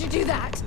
you do that?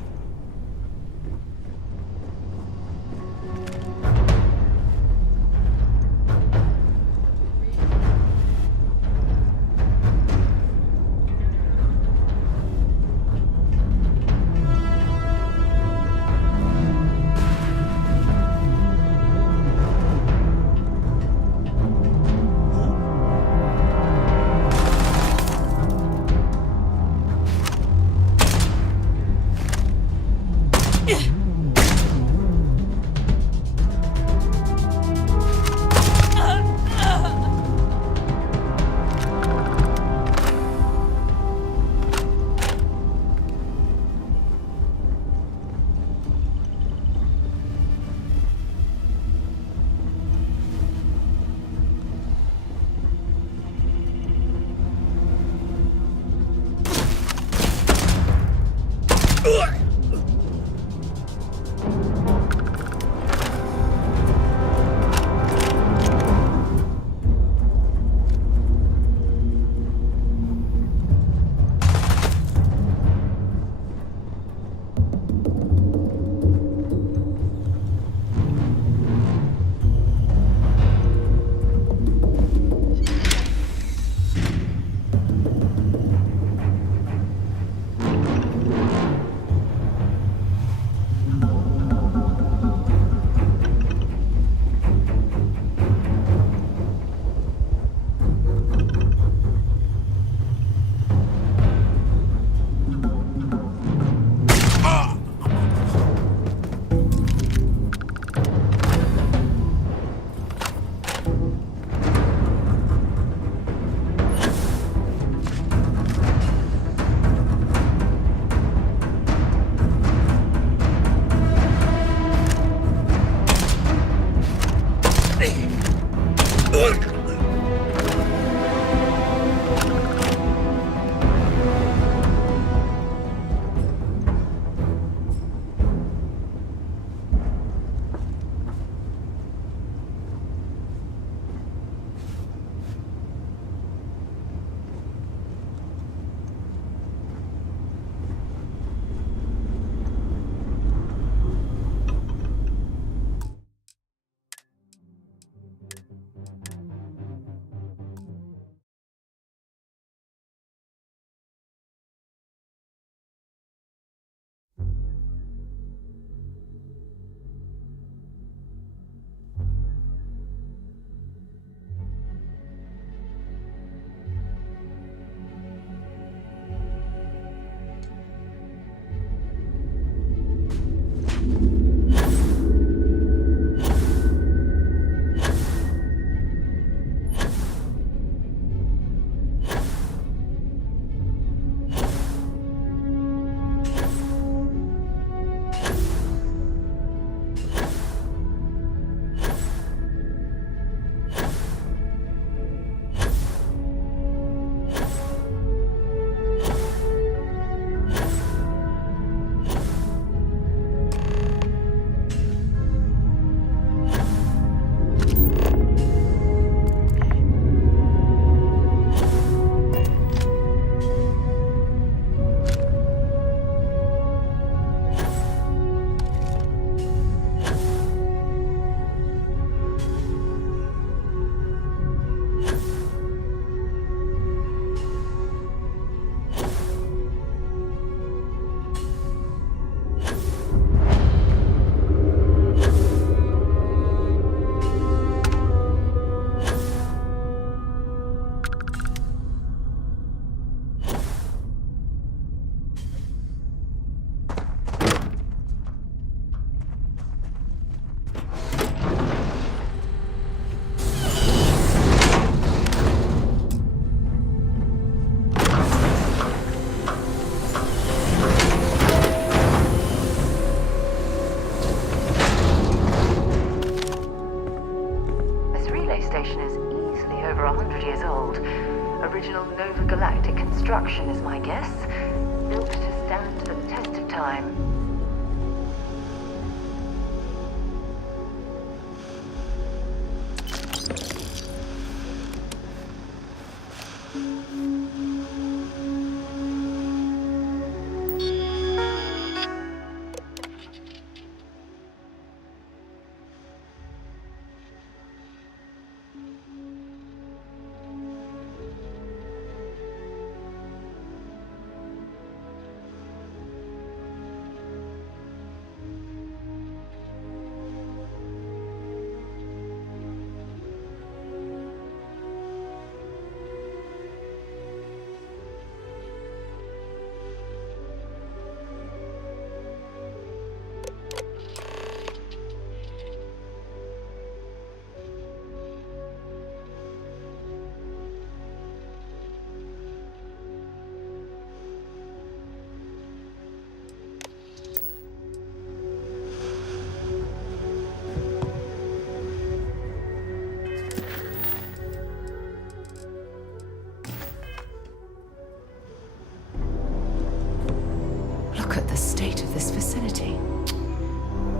Construction is my guess. Built to stand the test of time.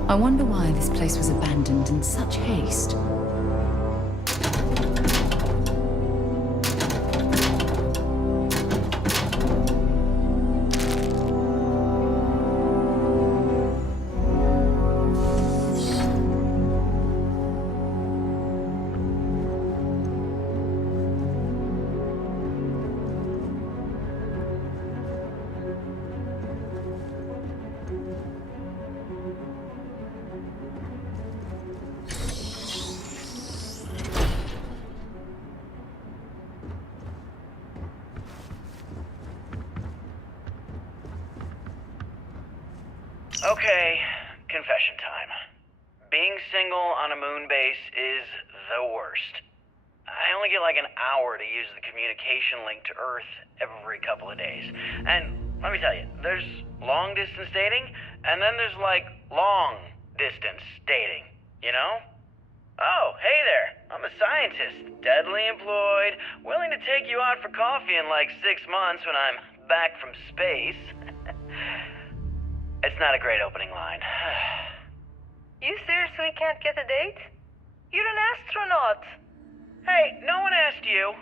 I wonder why this place was abandoned in such haste. Okay, confession time. Being single on a moon base is the worst. I only get like an hour to use the communication link to Earth every couple of days. And let me tell you, there's long distance dating, and then there's like long distance dating, you know? Oh, hey there. I'm a scientist, deadly employed, willing to take you out for coffee in like 6 months when I'm back from space. It's not a great opening line. You seriously can't get a date? You're an astronaut. Hey, no one asked you.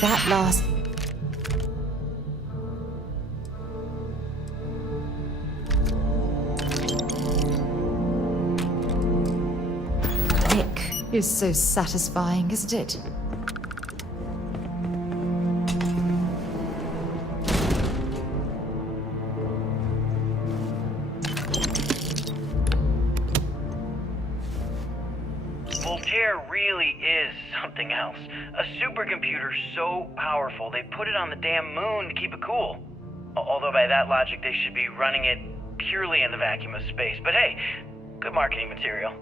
That last... click is so satisfying, isn't it? Voltaire really is something else. A supercomputer so powerful they put it on the damn moon to keep it cool. Although by that logic they should be running it purely in the vacuum of space. But hey, good marketing material.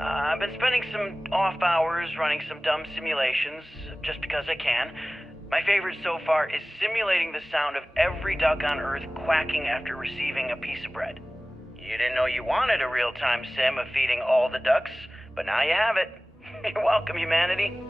I've been spending some off hours running some dumb simulations just because I can. My favorite so far is simulating the sound of every duck on Earth quacking after receiving a piece of bread. You didn't know you wanted a real-time sim of feeding all the ducks, but now you have it. You're welcome, humanity.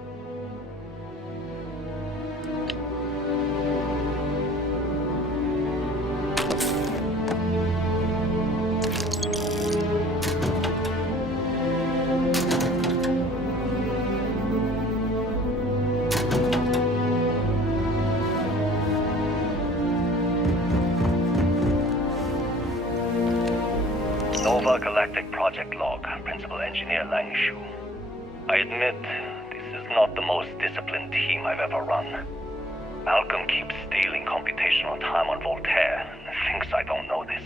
Nova Galactic Project Log, Principal Engineer Lang Shu. I admit, this is not the most disciplined team I've ever run. Malcolm keeps stealing computational time on Voltaire and thinks I don't know this.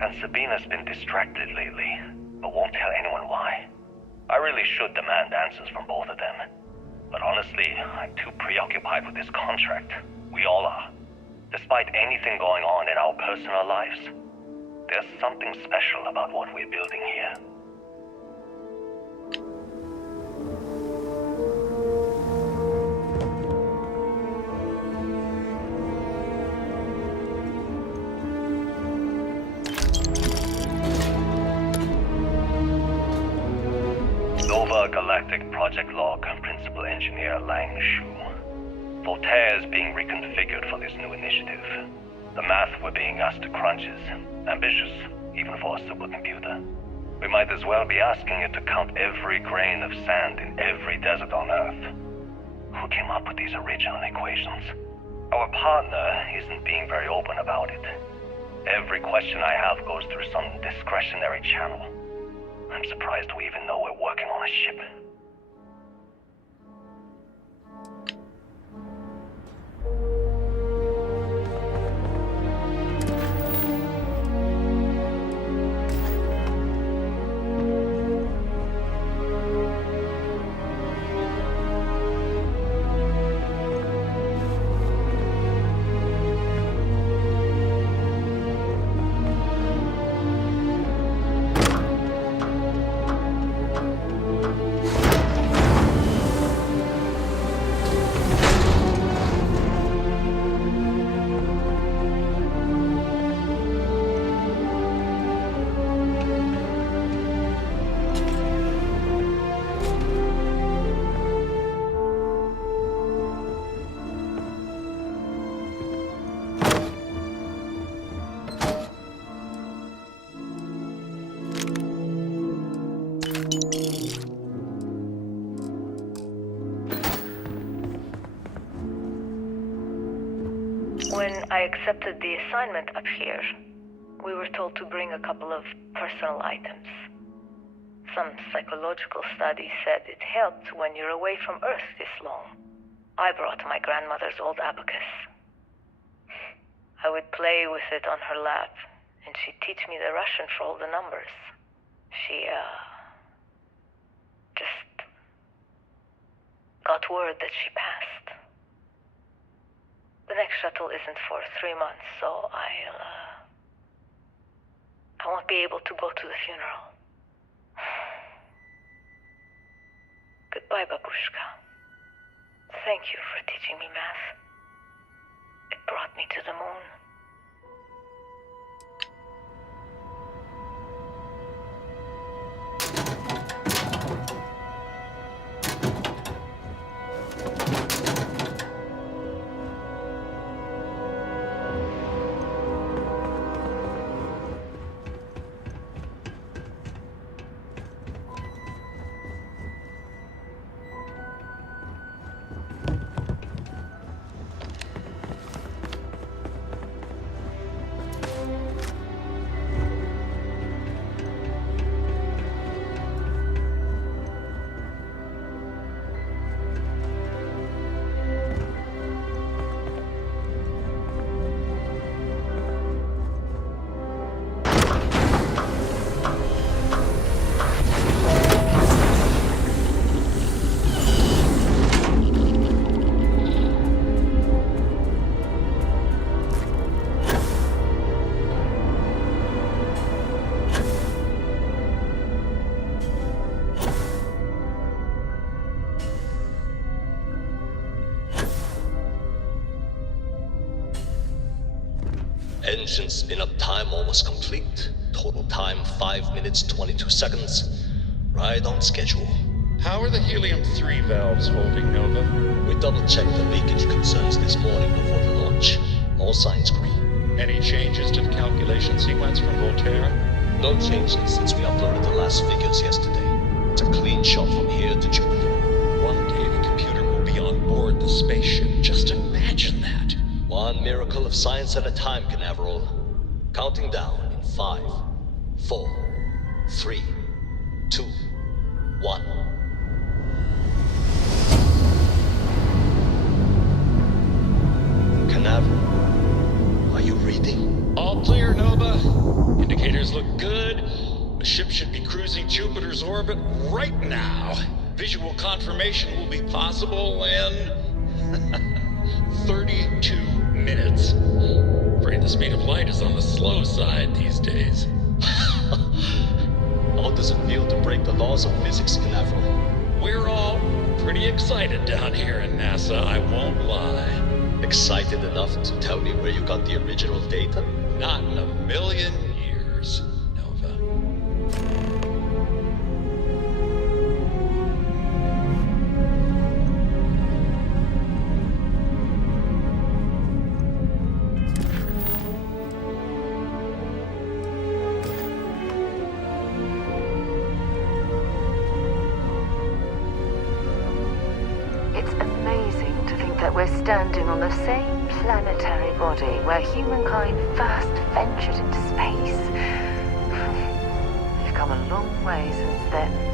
And Sabina's been distracted lately, but won't tell anyone why. I really should demand answers from both of them. But honestly, I'm too preoccupied with this contract. We all are. Despite anything going on in our personal lives, there's something special about what we're building here. Nova Galactic Project Log, Principal Engineer Lang Shu. Voltaire is being reconfigured for this new initiative. The math we're being asked to crunch is ambitious, even for a supercomputer. We might as well be asking it to count every grain of sand in every desert on Earth. Who came up with these original equations? Our partner isn't being very open about it. Every question I have goes through some discretionary channel. I'm surprised we even know we're working on a ship. When I accepted the assignment up here, we were told to bring a couple of personal items. Some psychological studies said it helped when you're away from Earth this long. I brought my grandmother's old abacus. I would play with it on her lap, and she'd teach me the Russian for all the numbers. She, just got word that she passed. The next shuttle isn't for 3 months, so I won't be able to go to the funeral. Goodbye, Babushka. Thank you for teaching me math. It brought me to the moon. Engine spin-up time almost complete. Total time 5 minutes 22 seconds. Right on schedule. How are the helium-3 valves holding, Nova? We double-checked the leakage concerns this morning before the launch. All signs green. Any changes to the calculation sequence from Voltaire? No changes since we uploaded the last figures yesterday. It's a clean shot from here to Jupiter. One day the computer will be on board the spaceship. Just imagine that. One miracle of science at a time, Canaveral. Counting down in 5, 4, 3, 2, 1. Canaveral, are you reading? All clear, Nova. Indicators look good. The ship should be cruising Jupiter's orbit right now. Visual confirmation will be possible in 32 minutes. Afraid the speed of light is on the slow side these days. How does it feel to break the laws of physics, Canaveral? We're all pretty excited down here in NASA, I won't lie. Excited enough to tell me where you got the original data? Not in a million years, Nova. It's amazing to think that we're standing on the same planetary body where humankind first ventured into space. We've come a long way since then.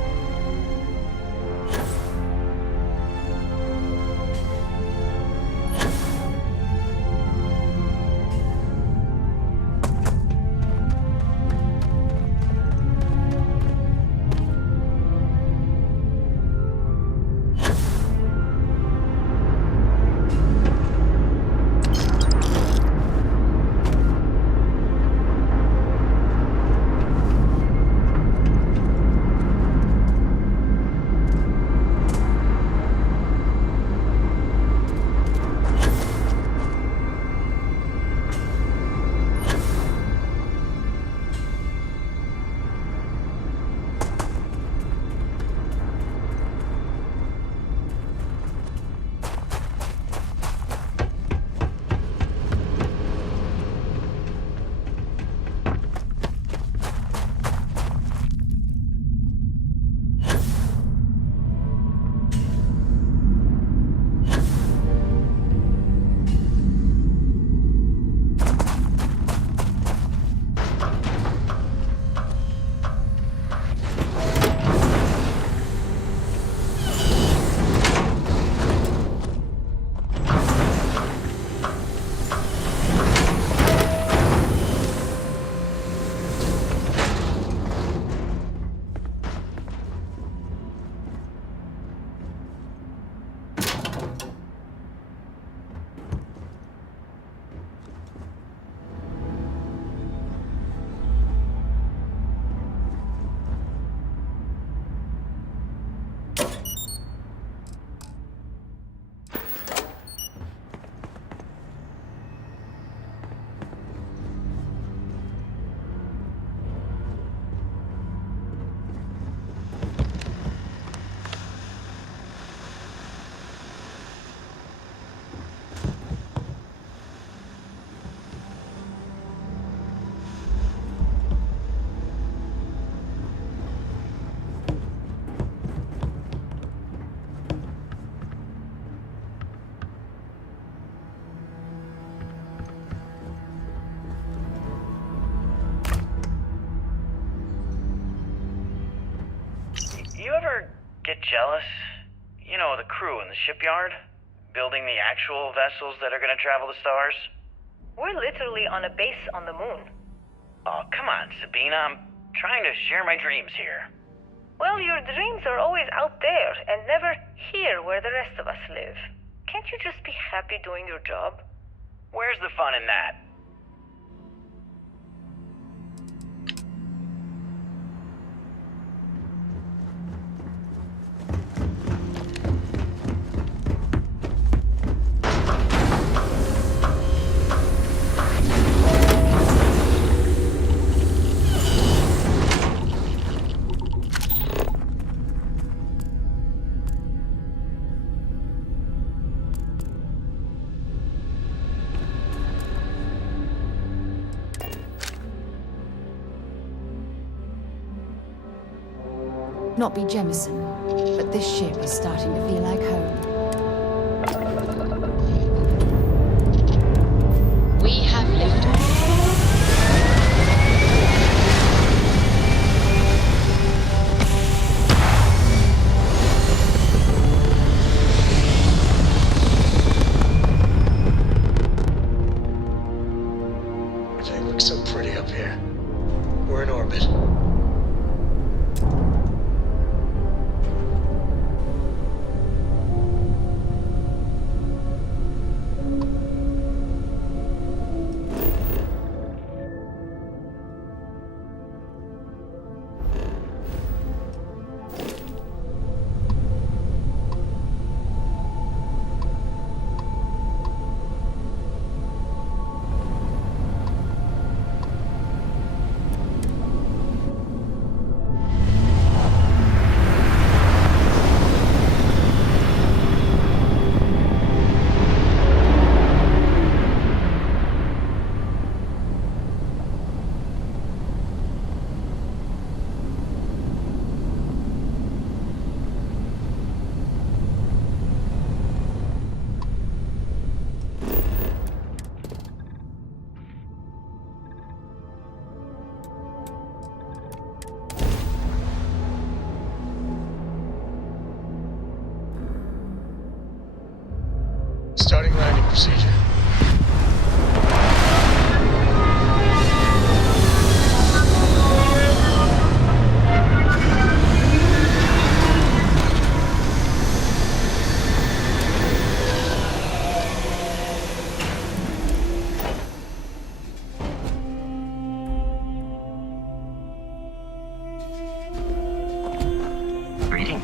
You ever get jealous? You know, the crew in the shipyard? Building the actual vessels that are gonna travel the stars? We're literally on a base on the moon. Oh, come on, Sabina. I'm trying to share my dreams here. Well, your dreams are always out there and never here where the rest of us live. Can't you just be happy doing your job? Where's the fun in that? Not be Jemison, but this ship is starting to feel like home. We have liftoff. Everything looks so pretty up here. We're in orbit.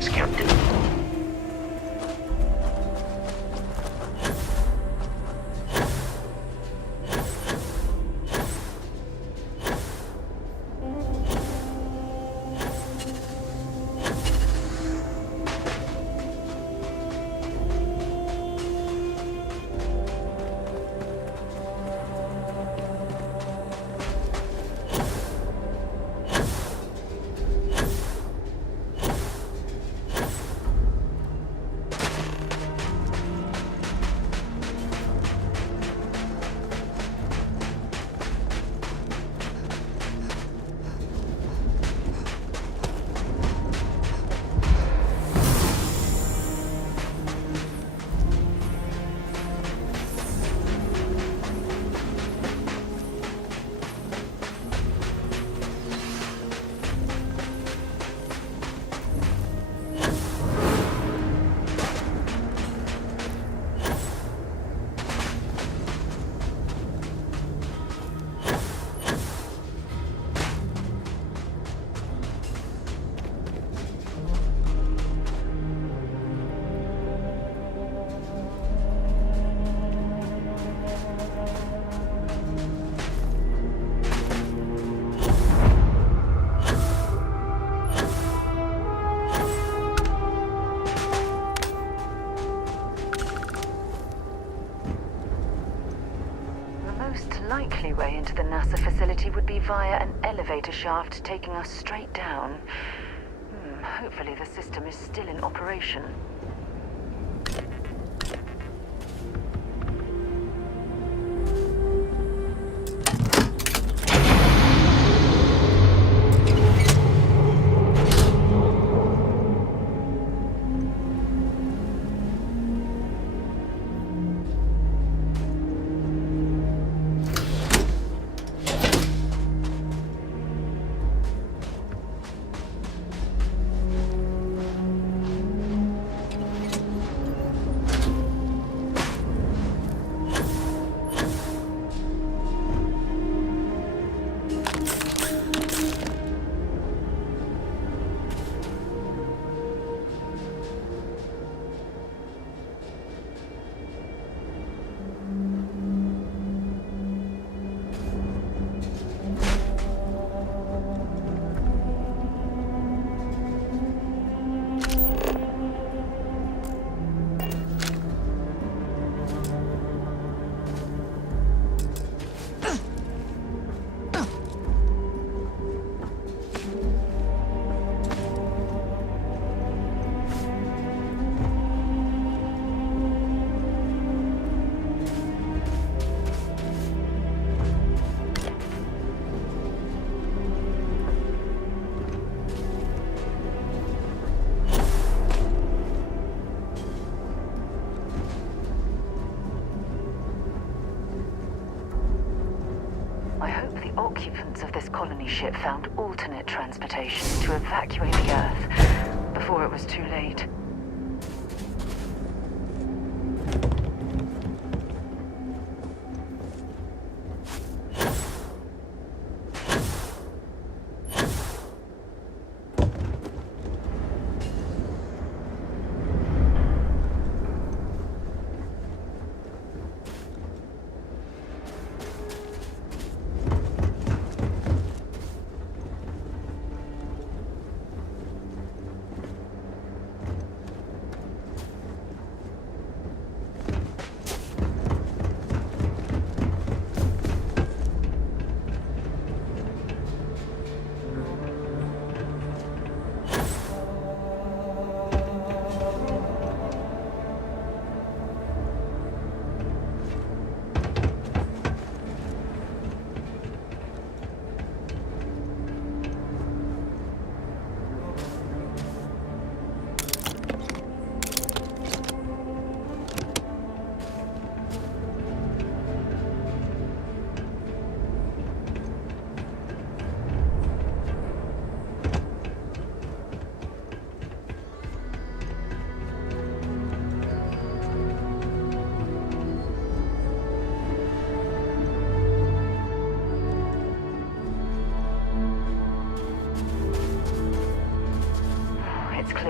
Thanks, Captain. Likely way into the NASA facility would be via an elevator shaft taking us straight down. Hopefully the system is still in operation. Occupants of this colony ship found alternate transportation to evacuate the Earth before it was too late.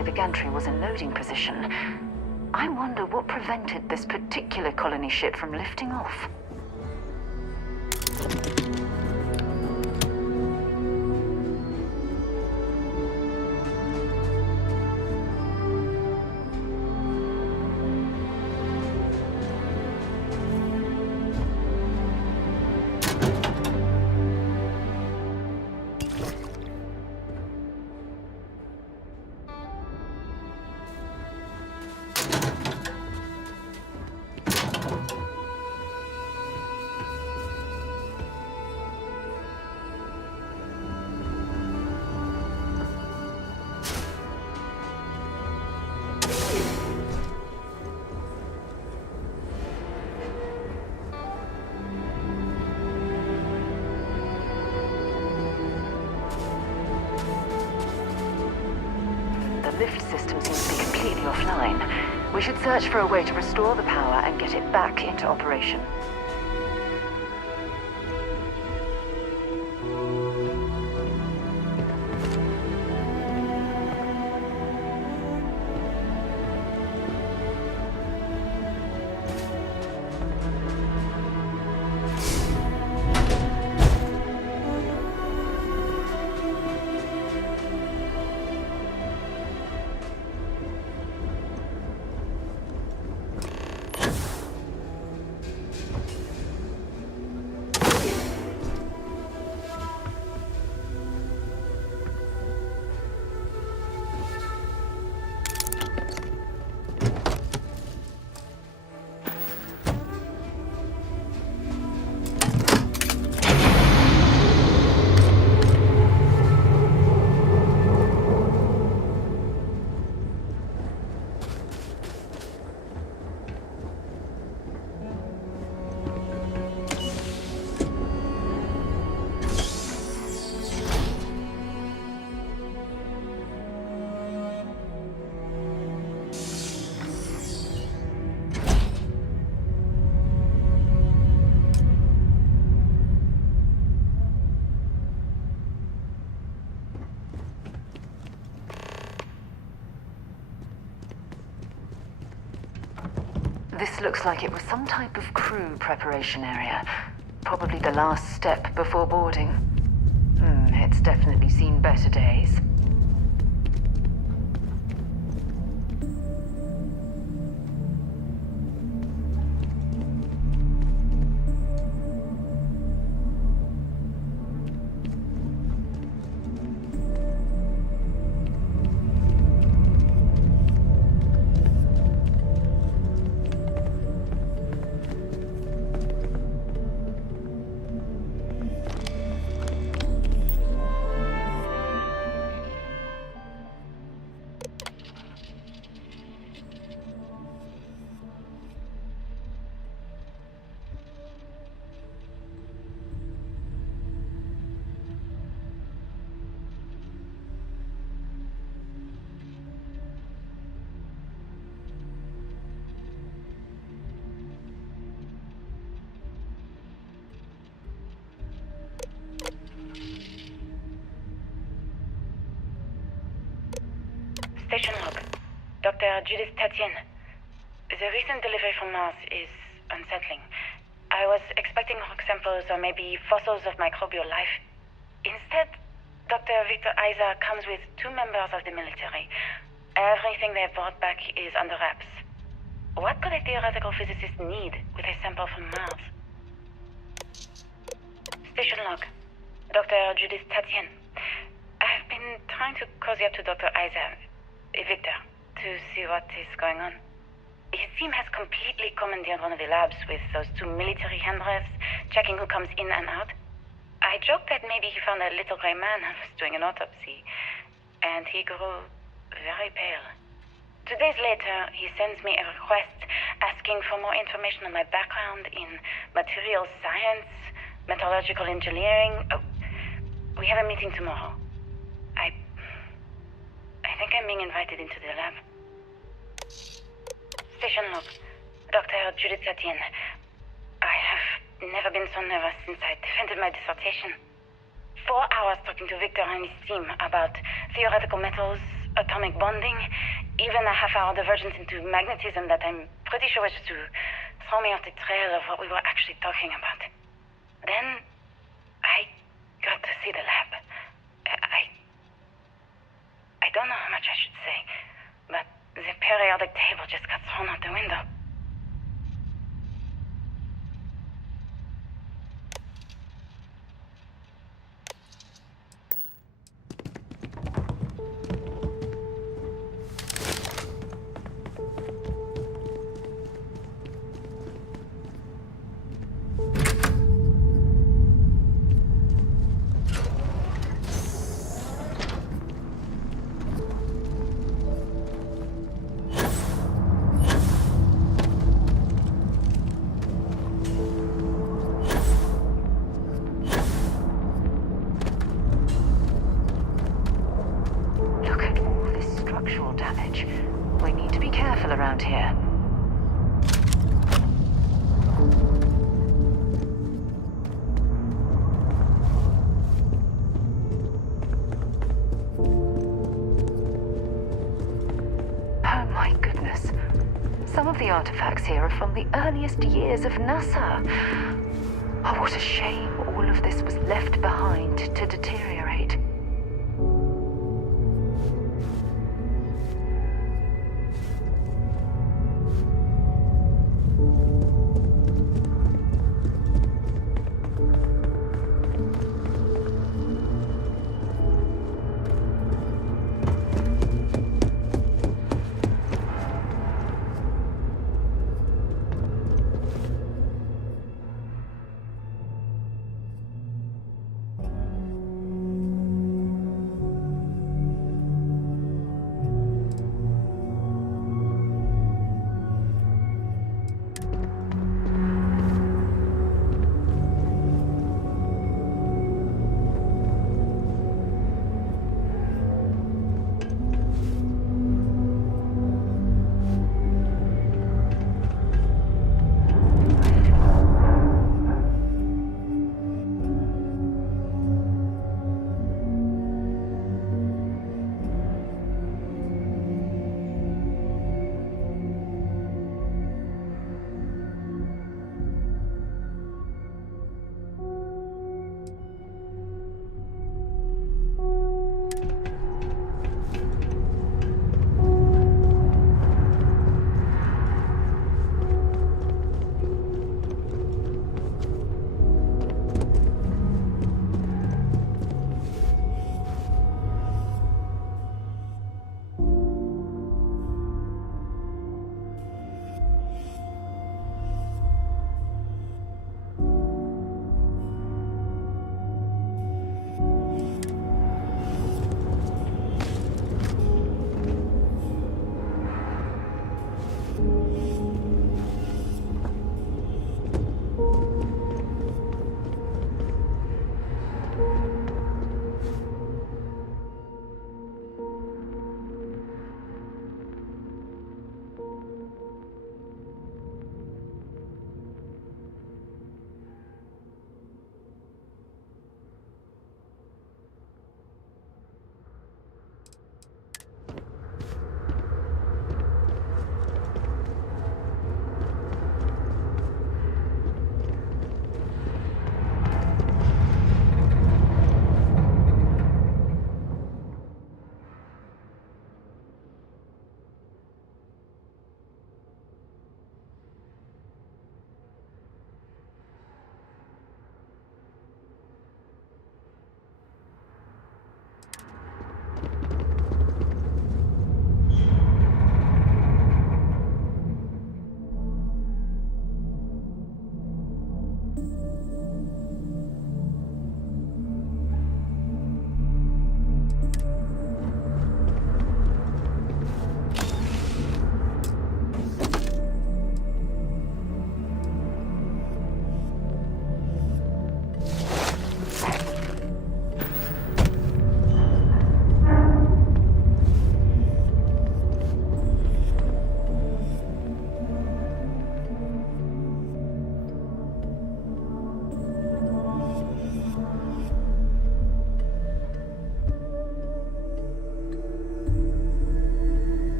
say the gantry was in loading position. I wonder what prevented this particular colony ship from lifting off. The lift system seems to be completely offline. We should search for a way to restore the power and get it back into operation. This looks like it was some type of crew preparation area. Probably the last step before boarding. It's definitely seen better days. Station log. Dr. Judith Tatien. The recent delivery from Mars is unsettling. I was expecting rock samples or maybe fossils of microbial life. Instead, Dr. Victor Isa comes with 2 members of the military. Everything they've brought back is under wraps. What could a theoretical physicist need with a sample from Mars? Station log. Dr. Judith Tatien. I've been trying to cozy up to Dr. Isa, Victor, to see what is going on. His team has completely commandeered one of the labs with those 2 military handrails, checking who comes in and out. I joked that maybe he found a little gray man and was doing an autopsy, and he grew very pale. 2 days later, he sends me a request asking for more information on my background in materials science, metallurgical engineering. Oh, we have a meeting tomorrow. I think I'm being invited into the lab. Station log. Dr. Judith Tatien. I have never been so nervous since I defended my dissertation. 4 hours talking to Victor and his team about theoretical metals, atomic bonding, even a half-hour divergence into magnetism that I'm pretty sure was just to throw me off the trail of what we were actually talking about. Then I got to see the lab. I don't know how much I should say, but the periodic table just got thrown out the window. Look at all this structural damage. We need to be careful around here. Oh my goodness. Some of the artifacts here are from the earliest years of NASA. Oh, what a shame all of this was left behind to deteriorate.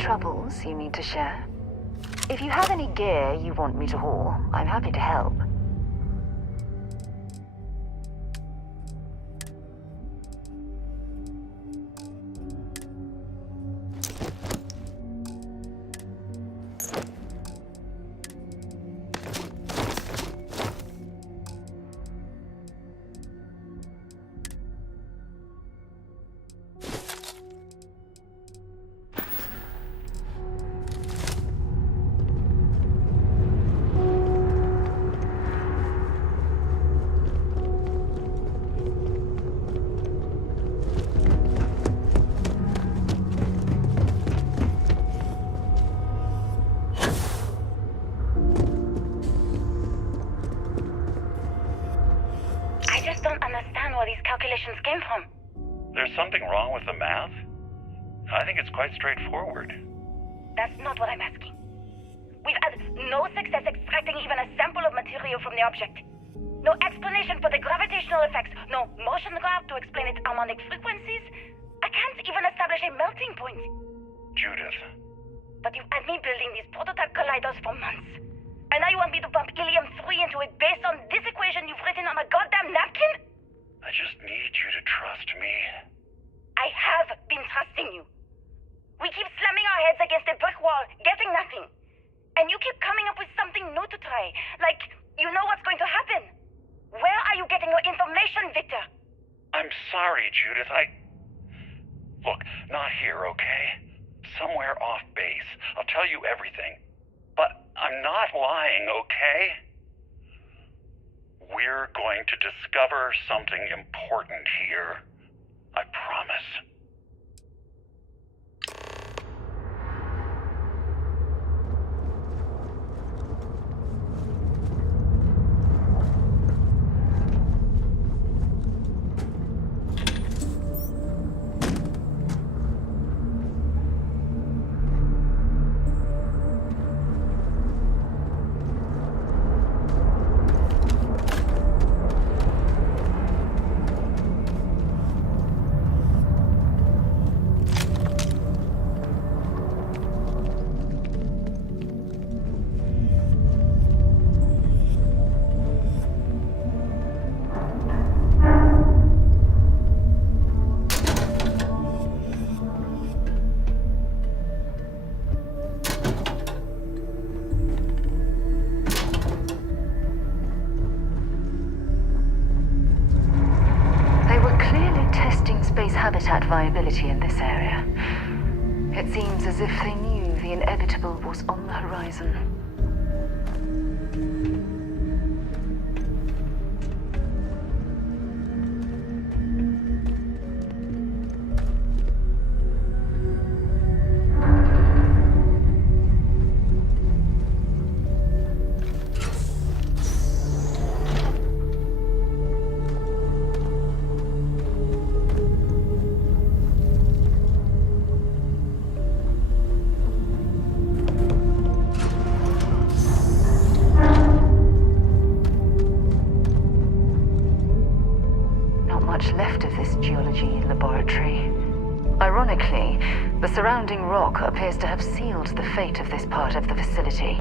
troubles you need to share? If you have any gear you want me to haul, I'm happy to help. Calculations came from. There's something wrong with the math? I think it's quite straightforward. That's not what I'm asking. We've had no success extracting even a sample of material from the object. No explanation for the gravitational effects, no motion graph to explain its harmonic frequencies. I can't even establish a melting point. Judith. But you've had me building these prototype colliders for months. And now you want me to pump helium-3 into it based on this equation you've written on a goddamn napkin? I just need you to trust me. I have been trusting you. We keep slamming our heads against a brick wall, getting nothing. And you keep coming up with something new to try. Like, you know what's going to happen. Where are you getting your information, Victor? I'm sorry, Judith. Look, not here, okay? Somewhere off base. I'll tell you everything. But I'm not lying, okay? We're going to discover something important here. I promise. Habitat viability in this area. It seems as if they knew the inevitable was on the horizon. Left of this geology laboratory. Ironically, the surrounding rock appears to have sealed the fate of this part of the facility.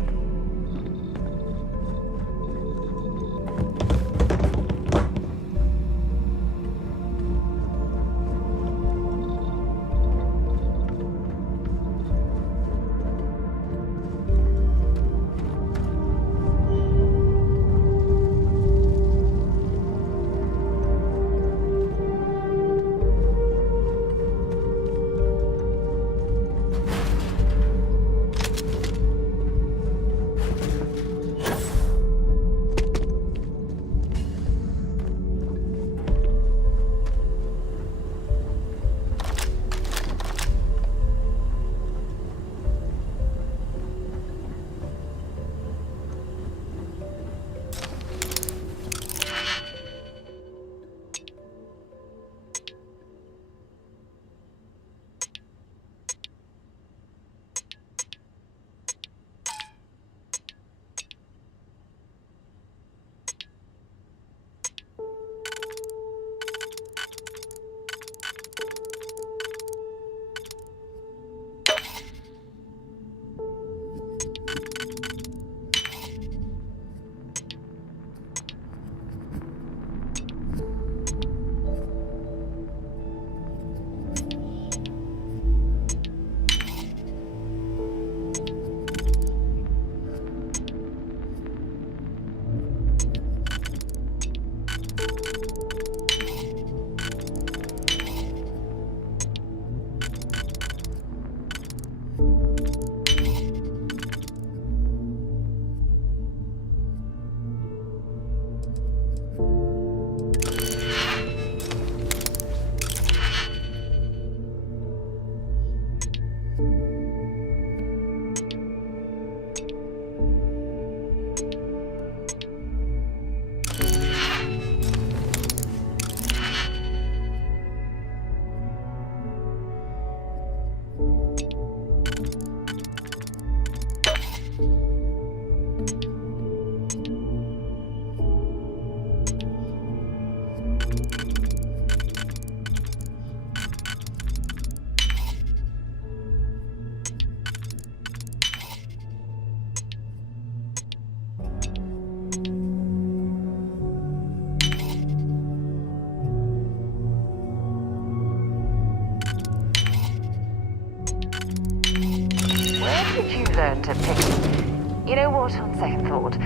to pick... You know what, on second thought,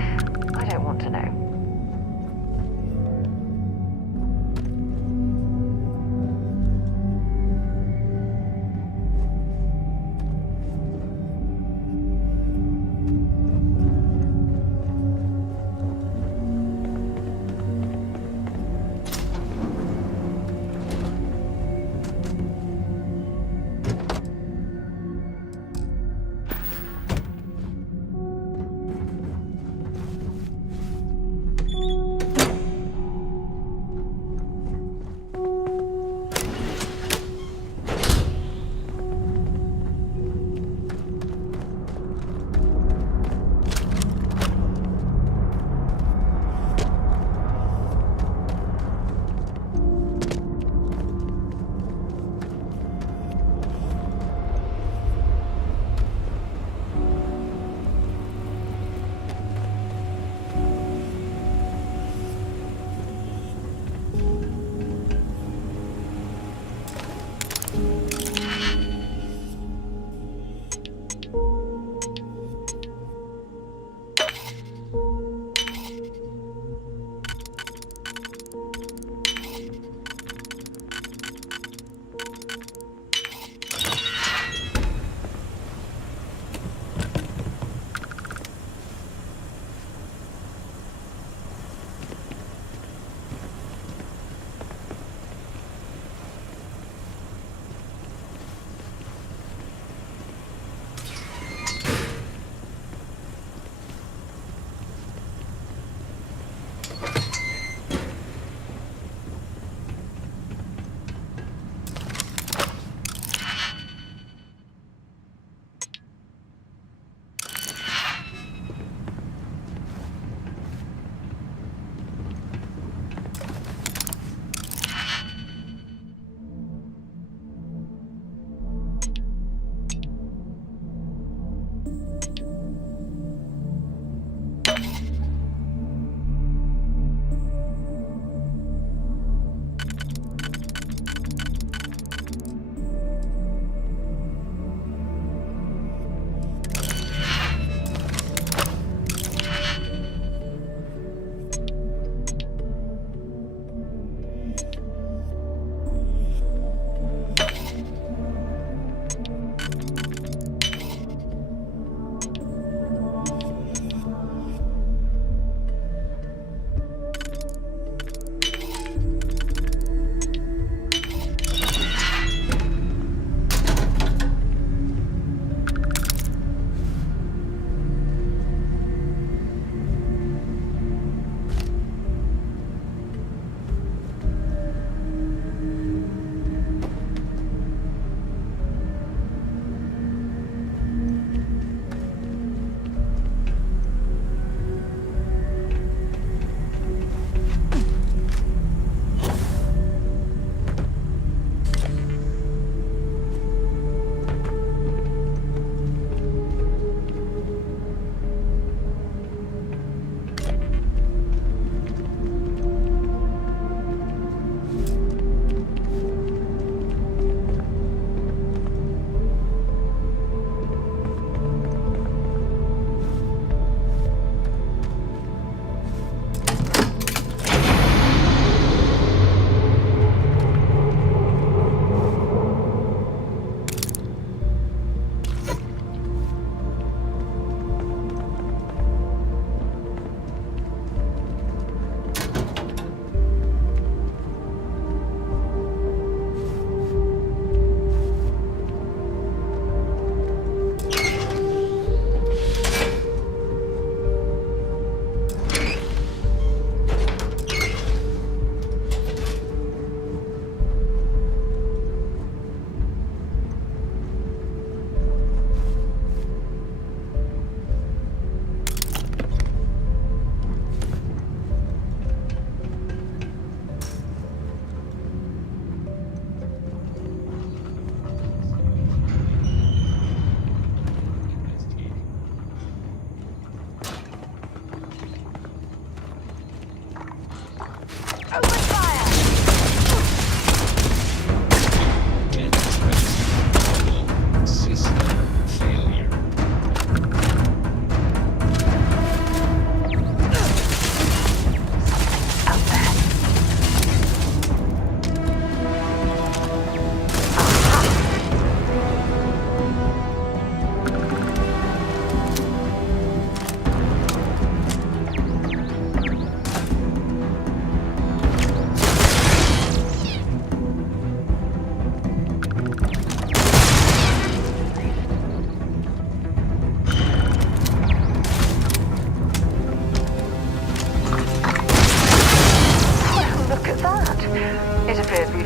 I don't want to know.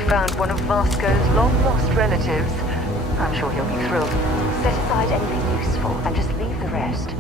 found one of Vasco's long-lost relatives. I'm sure he'll be thrilled. Set aside anything useful and just leave the rest.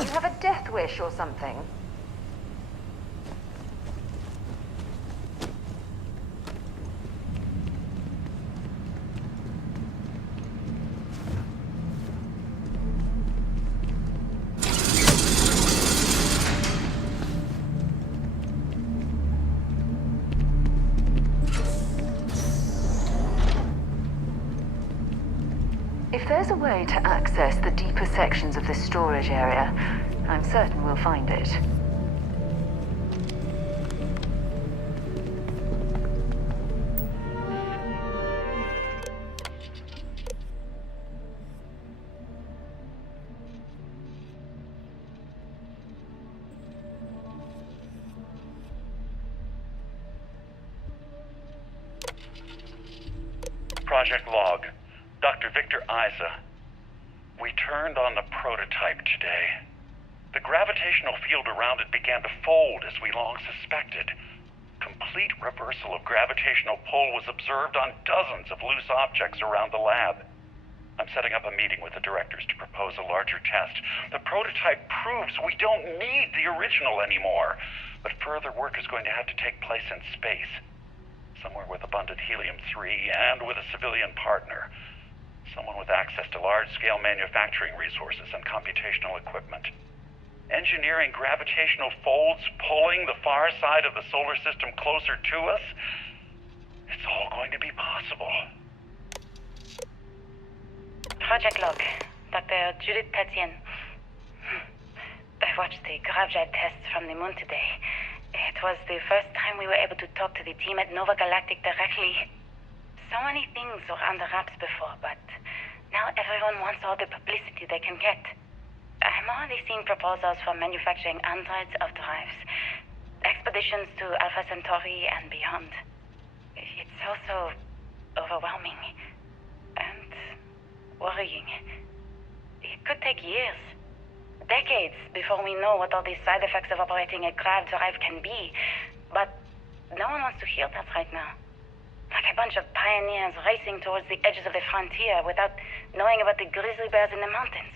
You have a death wish or something? If there's a way to access the deeper sections of this storage area, I'm certain we'll find it. Project log. Dr. Victor Isa. We turned on the prototype today. The gravitational field around it began to fold as we long suspected. Complete reversal of gravitational pull was observed on dozens of loose objects around the lab. I'm setting up a meeting with the directors to propose a larger test. The prototype proves we don't need the original anymore, but further work is going to have to take place in space. Somewhere with abundant helium-3 and with a civilian partner. Someone with access to large-scale manufacturing resources and computational equipment. Engineering gravitational folds pulling the far side of the solar system closer to us. It's all going to be possible. Project log, Dr. Judith Tatien. I watched the gravjet tests from the moon today. It was the first time we were able to talk to the team at Nova Galactic directly. So many things were under wraps before, but now everyone wants all the publicity they can get. I'm already seeing proposals for manufacturing androids of drives, expeditions to Alpha Centauri and beyond. It's also overwhelming and worrying. It could take years, decades, before we know what all these side effects of operating a grav drive can be. But no one wants to hear that right now. Like a bunch of pioneers racing towards the edges of the frontier without knowing about the grizzly bears in the mountains.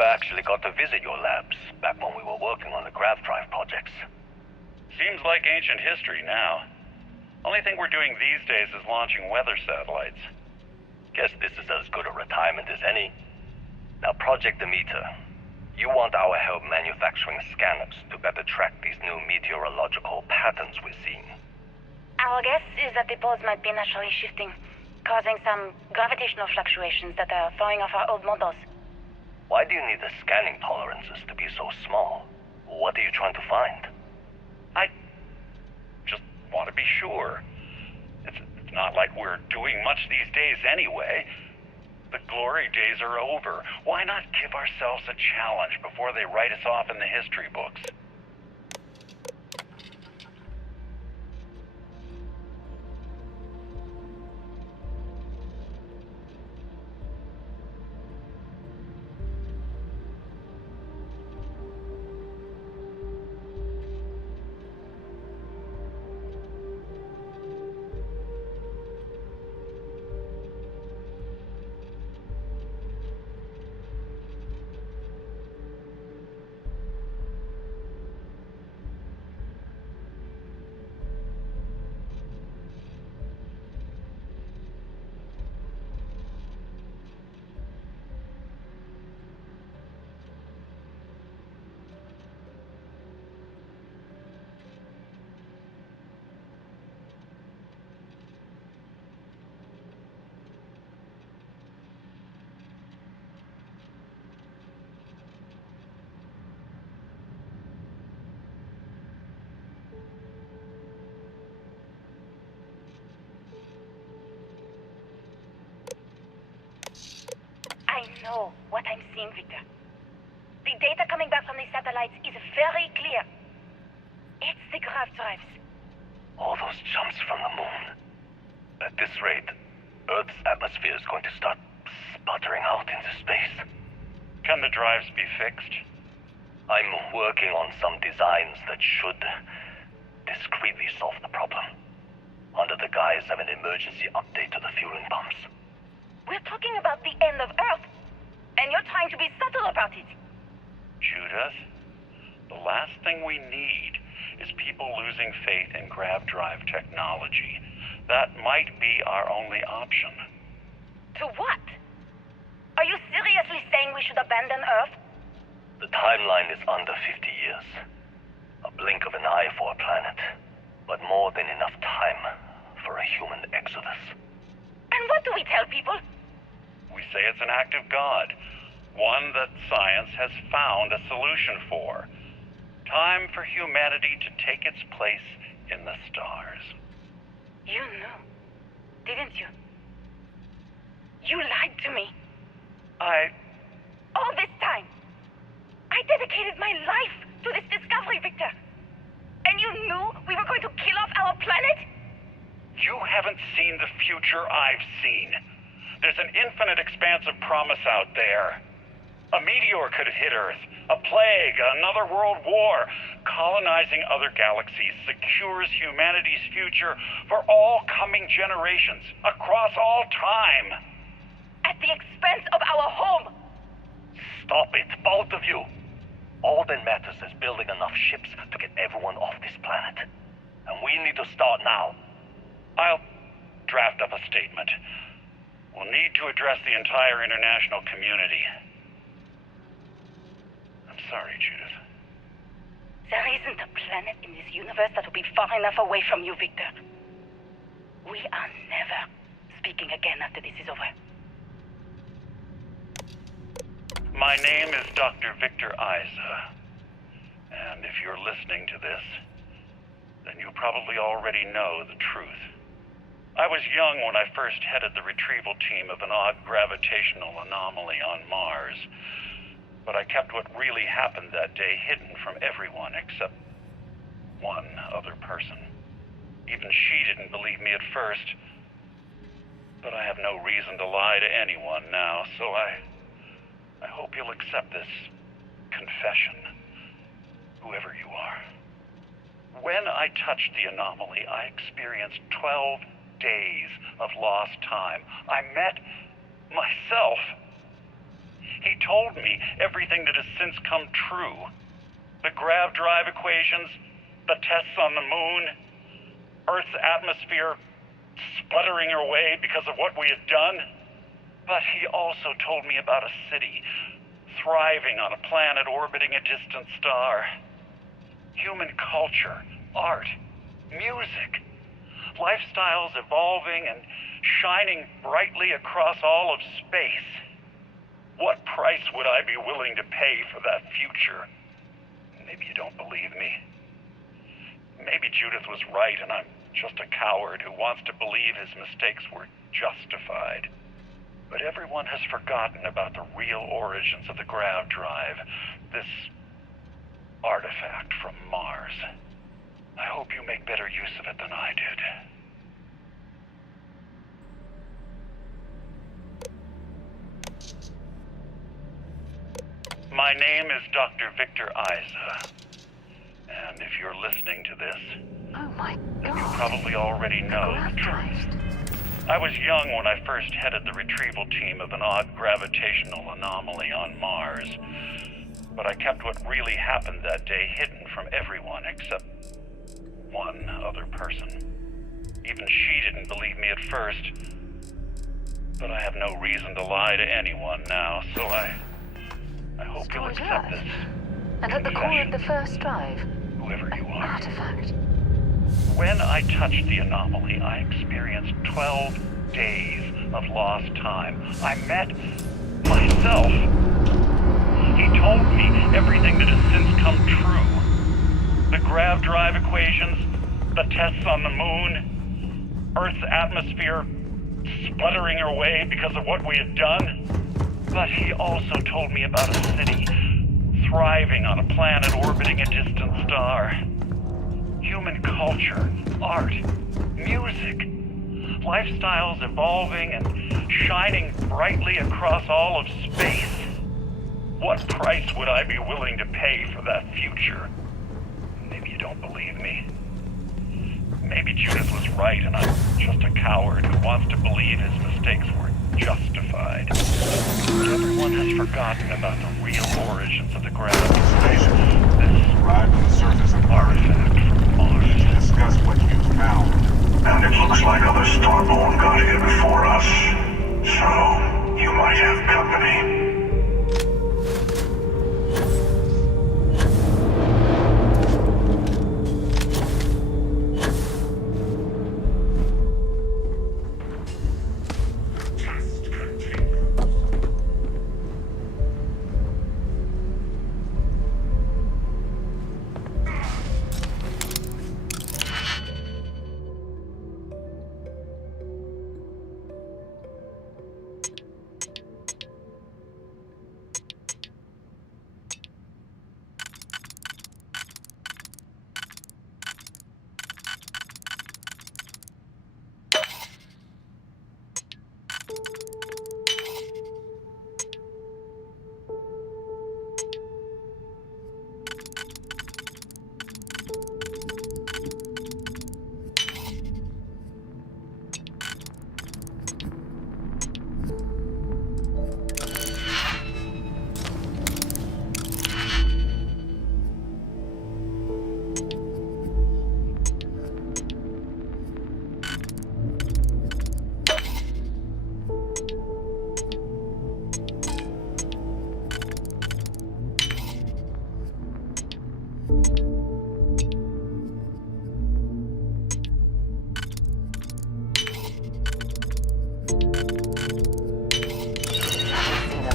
never actually got to visit your labs back when we were working on the grav drive projects. Seems like ancient history now. Only thing we're doing these days is launching weather satellites. Guess this is as good a retirement as any. Now, Project Demeter, you want our help manufacturing scanners to better track these new meteorological patterns we're seeing. Our guess is that the poles might be naturally shifting, causing some gravitational fluctuations that are throwing off our old models. Why do you need the scanning tolerances to be so small? What are you trying to find? I just want to be sure. It's not like we're doing much these days anyway. The glory days are over. Why not give ourselves a challenge before they write us off in the history books? I know what I'm seeing, Victor. The data coming back from the satellites is very clear. It's the grav drives. All those jumps from the moon. At this rate, Earth's atmosphere is going to start sputtering out into space. Can the drives be fixed? I'm working on some designs that should discreetly solve the problem, under the guise of an emergency update to the fueling pumps. We're talking about the end of Earth, and you're trying to be subtle about it. Judith, the last thing we need is people losing faith in grav drive technology. That might be our only option. To what? Are you seriously saying we should abandon Earth? The timeline is under 50 years. A blink of an eye for a planet, but more than enough time for a human exodus. And what do we tell people? We say it's an act of God, one that science has found a solution for. Time for humanity to take its place in the stars. You knew, didn't you? You lied to me. All this time, I dedicated my life to this discovery, Victor. And you knew we were going to kill off our planet? You haven't seen the future I've seen. There's an infinite expanse of promise out there. A meteor could hit Earth, a plague, another world war. Colonizing other galaxies secures humanity's future for all coming generations, across all time. At the expense of our home. Stop it, both of you. All that matters is building enough ships to get everyone off this planet. And we need to start now. I'll draft up a statement. We'll need to address the entire international community. I'm sorry, Judith. There isn't a planet in this universe that will be far enough away from you, Victor. We are never speaking again after this is over. My name is Dr. Victor Isa. And if you're listening to this, then you probably already know the truth. I was young when I first headed the retrieval team of an odd gravitational anomaly on Mars. But I kept what really happened that day hidden from everyone except one other person. Even she didn't believe me at first. But I have no reason to lie to anyone now, so I hope you'll accept this confession, whoever you are. When I touched the anomaly, I experienced 12 days of lost time. I met myself. He told me everything that has since come true. The grav drive equations, the tests on the moon, Earth's atmosphere sputtering away because of what we had done. But he also told me about a city thriving on a planet orbiting a distant star. Human culture, art, music, lifestyles evolving and shining brightly across all of space. What price would I be willing to pay for that future? Maybe you don't believe me. Maybe Judith was right and I'm just a coward who wants to believe his mistakes were justified. But everyone has forgotten about the real origins of the grav drive, this artifact from Mars. I hope you make better use of it than I did. My name is Dr. Victor Isa. And if you're listening to this, Oh my then you god. probably already know the truth. I was young when I first headed the retrieval team of an odd gravitational anomaly on Mars. But I kept what really happened that day hidden from everyone except one other person. Even she didn't believe me at first. But I have no reason to lie to anyone now, so I hope you'll Destroyed accept Earth. this. And at the core of the confession, first drive, whoever you an are. artifact. When I touched the anomaly, I experienced 12 days of lost time. I met myself. He told me everything that has since come true. The grav drive equations, the tests on the moon, Earth's atmosphere sputtering away because of what we had done. But he also told me about a city thriving on a planet orbiting a distant star. Human culture, art, music, lifestyles evolving and shining brightly across all of space. What price would I be willing to pay for that future? Maybe you don't believe me. Maybe Judith was right and I'm just a coward who wants to believe his mistakes were justified. But everyone has forgotten about the real origins of the grav drive. This Arrive on the surface of artifact from Mars. discuss what you found. And it looks like other Starborn got here before us. So, you might have company.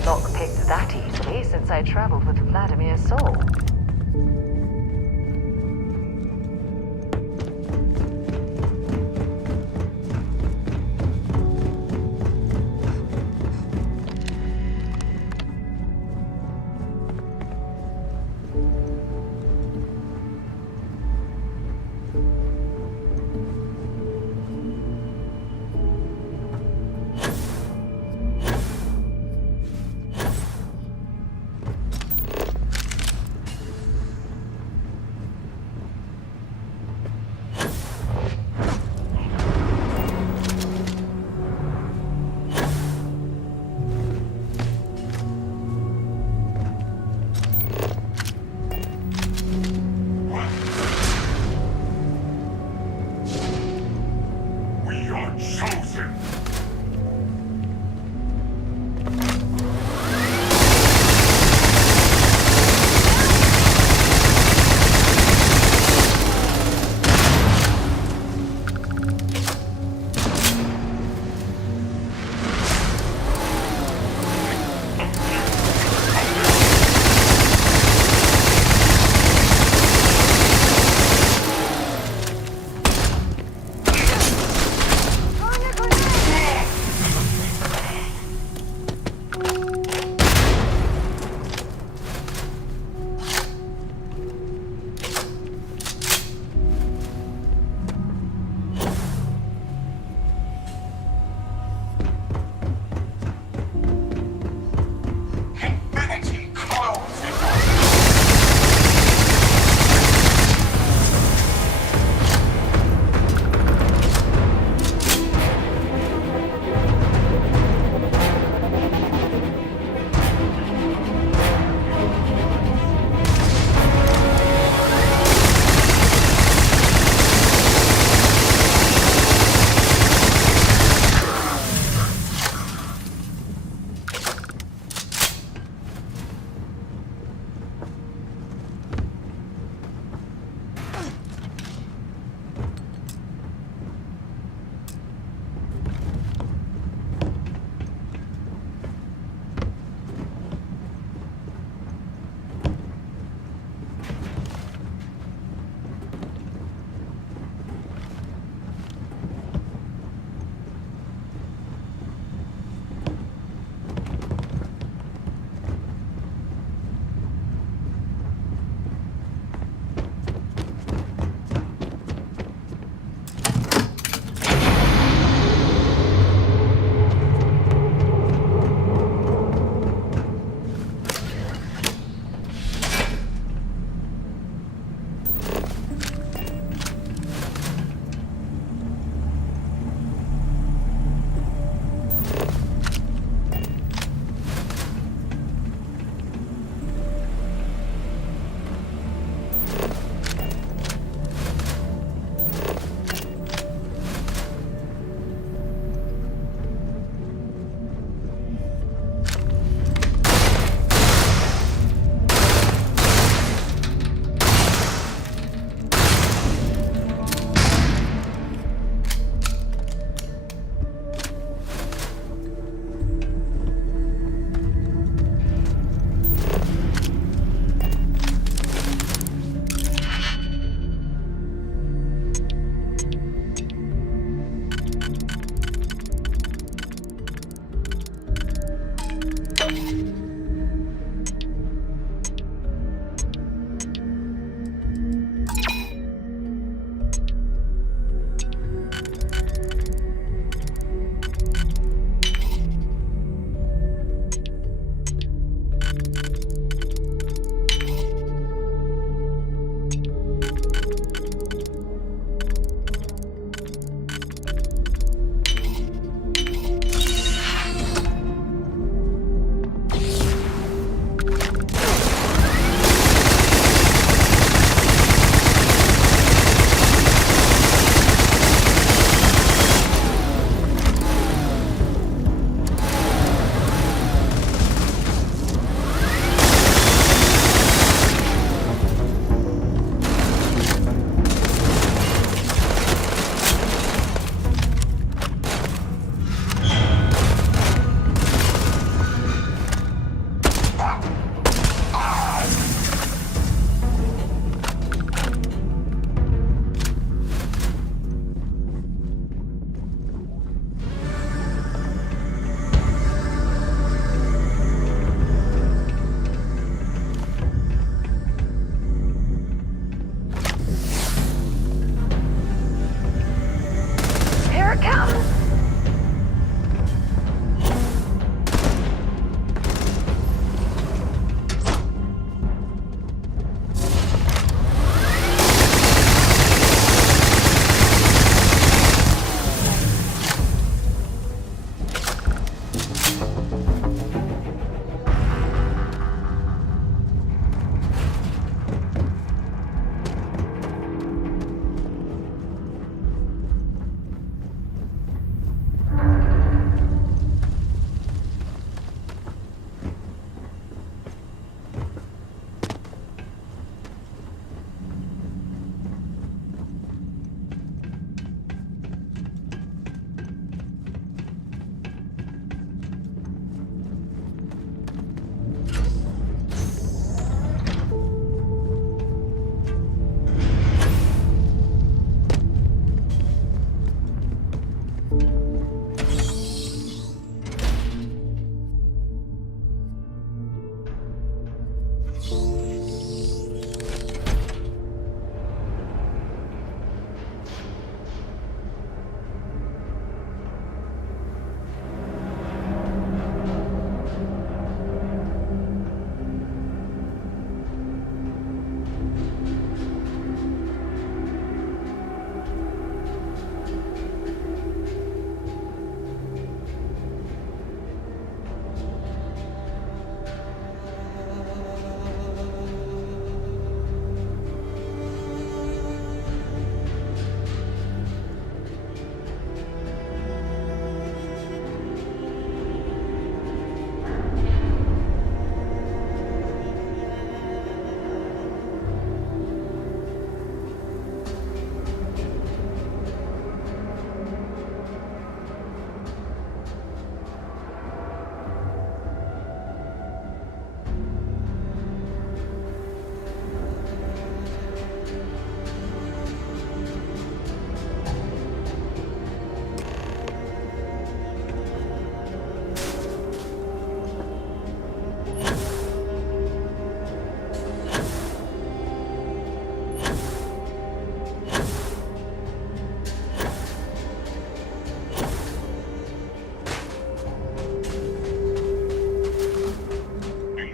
Lockpicked that easily since I traveled with Vladimir's soul.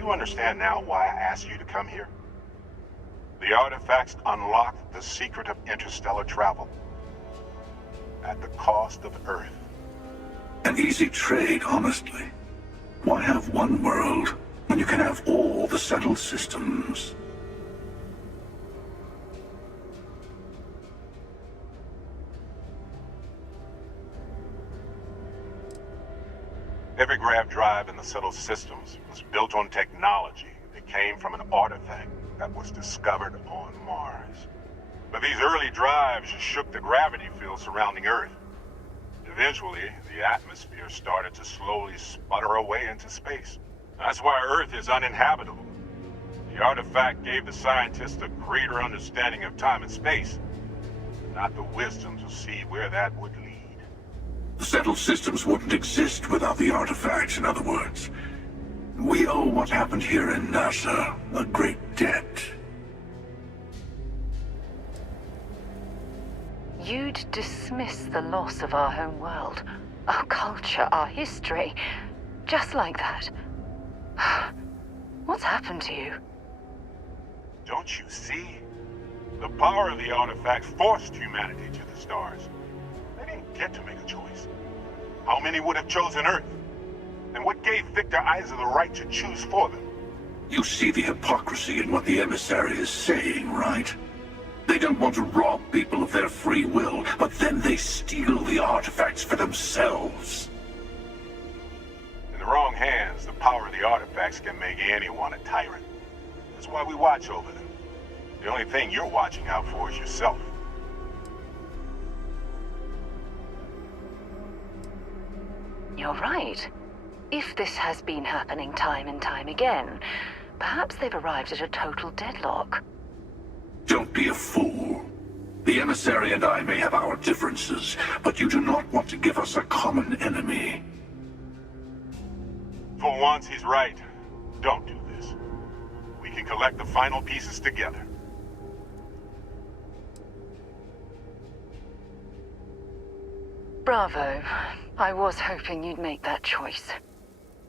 you understand now why I asked you to come here? The artifacts unlocked the secret of interstellar travel. At the cost of Earth. An easy trade, honestly. Why have one world when you can have all the settled systems? Every grav drive in the settled systems was built on technology that came from an artifact that was discovered on Mars. But these early drives shook the gravity field surrounding Earth. Eventually, the atmosphere started to slowly sputter away into space. That's why Earth is uninhabitable. The artifact gave the scientists a greater understanding of time and space, not the wisdom to see where that would lead. The settled systems wouldn't exist without the artifacts, in other words. We owe what happened here in NASA a great debt. You'd dismiss the loss of our home world, our culture, our history, just like that. What's happened to you? Don't you see? The power of the artifact forced humanity to the stars. They didn't get to make a choice. How many would have chosen Earth? And what gave Victor Isa the right to choose for them? You see the hypocrisy in what the emissary is saying, right? They don't want to rob people of their free will, but then they steal the artifacts for themselves. In the wrong hands, the power of the artifacts can make anyone a tyrant. That's why we watch over them. The only thing you're watching out for is yourself. You're right. If this has been happening time and time again, perhaps they've arrived at a total deadlock. Don't be a fool. The emissary and I may have our differences, but you do not want to give us a common enemy. For once, he's right. Don't do this. We can collect the final pieces together. Bravo. I was hoping you'd make that choice.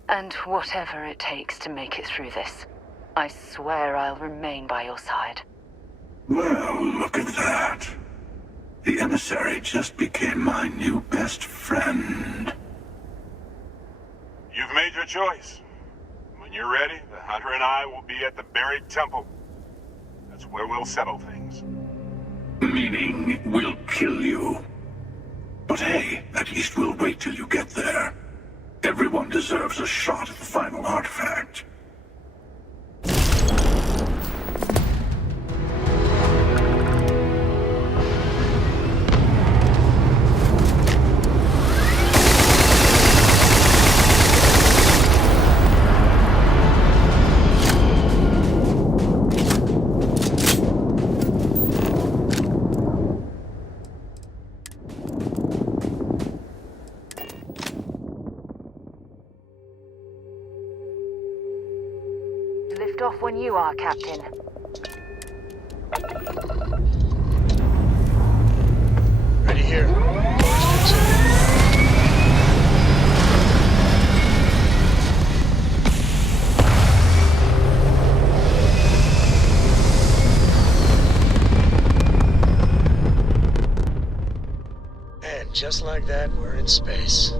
And whatever it takes to make it through this, I swear I'll remain by your side. Well, look at that. The emissary just became my new best friend. You've made your choice. When you're ready, the Hunter and I will be at the buried temple. That's where we'll settle things. Meaning, we'll kill you. But hey, at least we'll wait till you get there. Everyone deserves a shot at the final artifact. Lift off when you are, Captain. Ready here. Orders to And just like that, we're in space.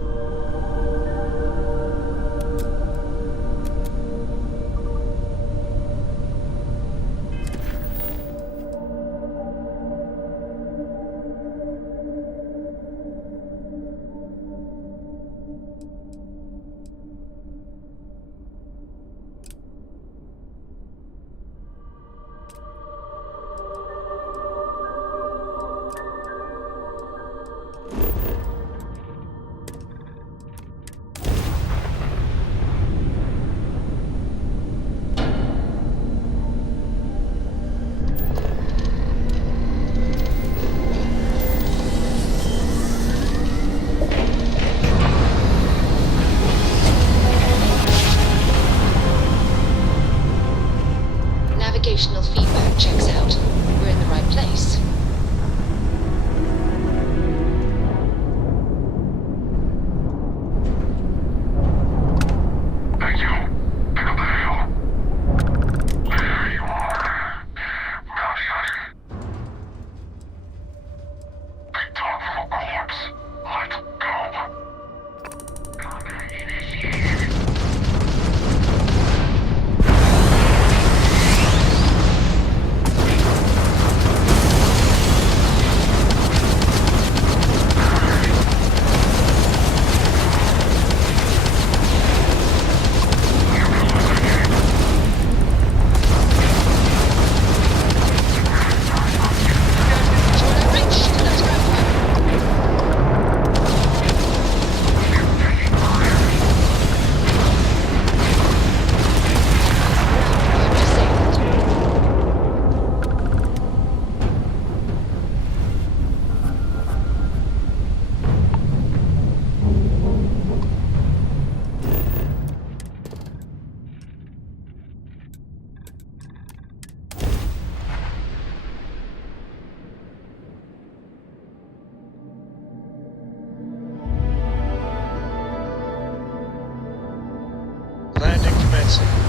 Atlantis.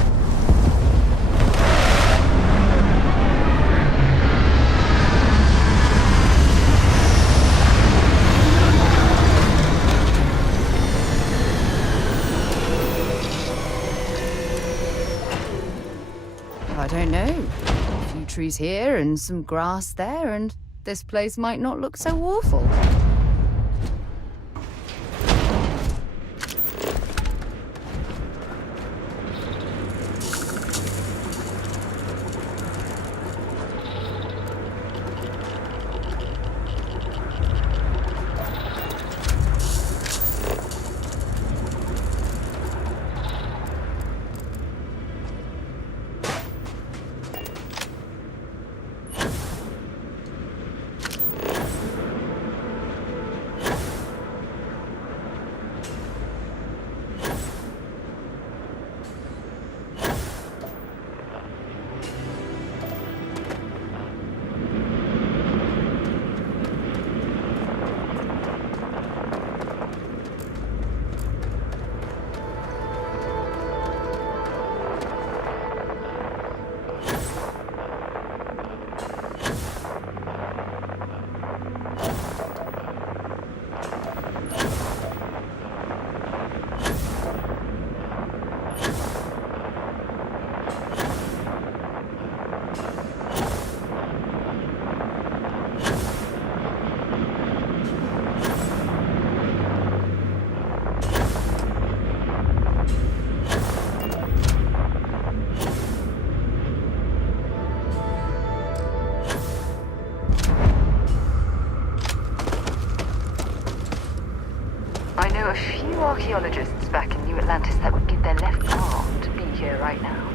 I don't know. A few trees here and some grass there, and this place might not look so awful. I know a few archaeologists back in New Atlantis that would give their left arm to be here right now.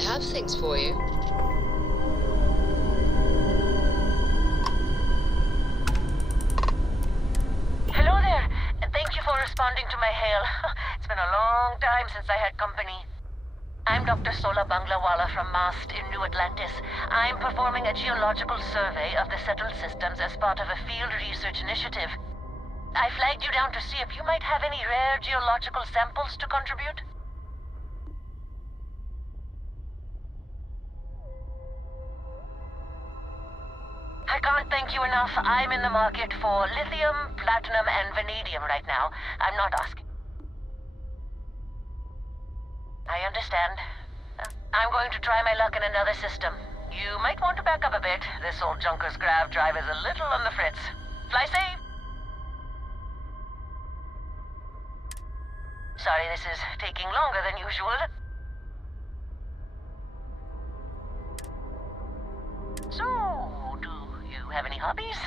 have things for you. Hello there. Thank you for responding to my hail. It's been a long time since I had company. I'm Dr. Sola Banglawala from MAST in New Atlantis. I'm performing a geological survey of the settled systems as part of a field research initiative. I flagged you down to see if you might have any rare geological samples to contribute. I can't thank you enough. I'm in the market for lithium, platinum, and vanadium right now. I'm not asking. I understand. I'm going to try my luck in another system. You might want to back up a bit. This old junker's grav drive is a little on the fritz. Fly safe! Sorry this is taking longer than usual. So, do you have any hobbies?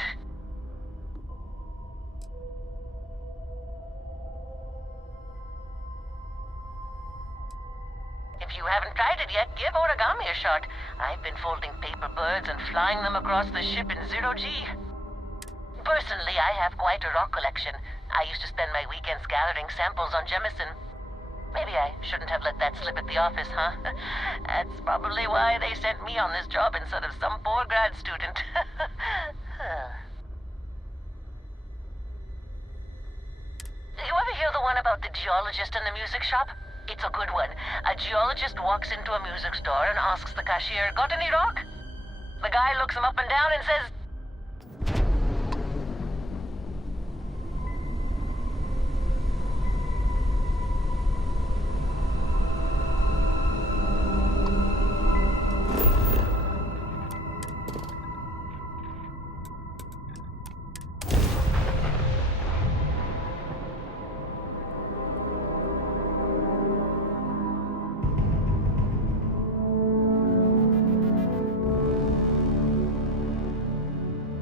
If you haven't tried it yet, give origami a shot. I've been folding paper birds and flying them across the ship in zero-G. Personally, I have quite a rock collection. I used to spend my weekends gathering samples on Jemison. Maybe I shouldn't have let that slip at the office, huh? That's probably why they sent me on this job instead of some poor grad student. You ever hear the one about the geologist in the music shop? It's a good one. A geologist walks into a music store and asks the cashier, "Got any rock?" The guy looks him up and down and says,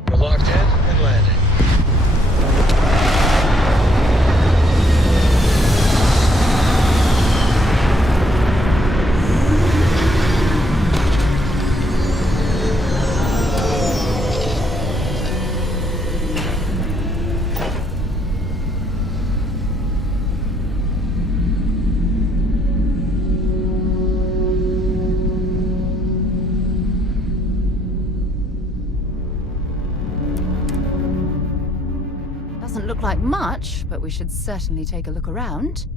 We're locked in and landing. Doesn't look like much, but we should certainly take a look around.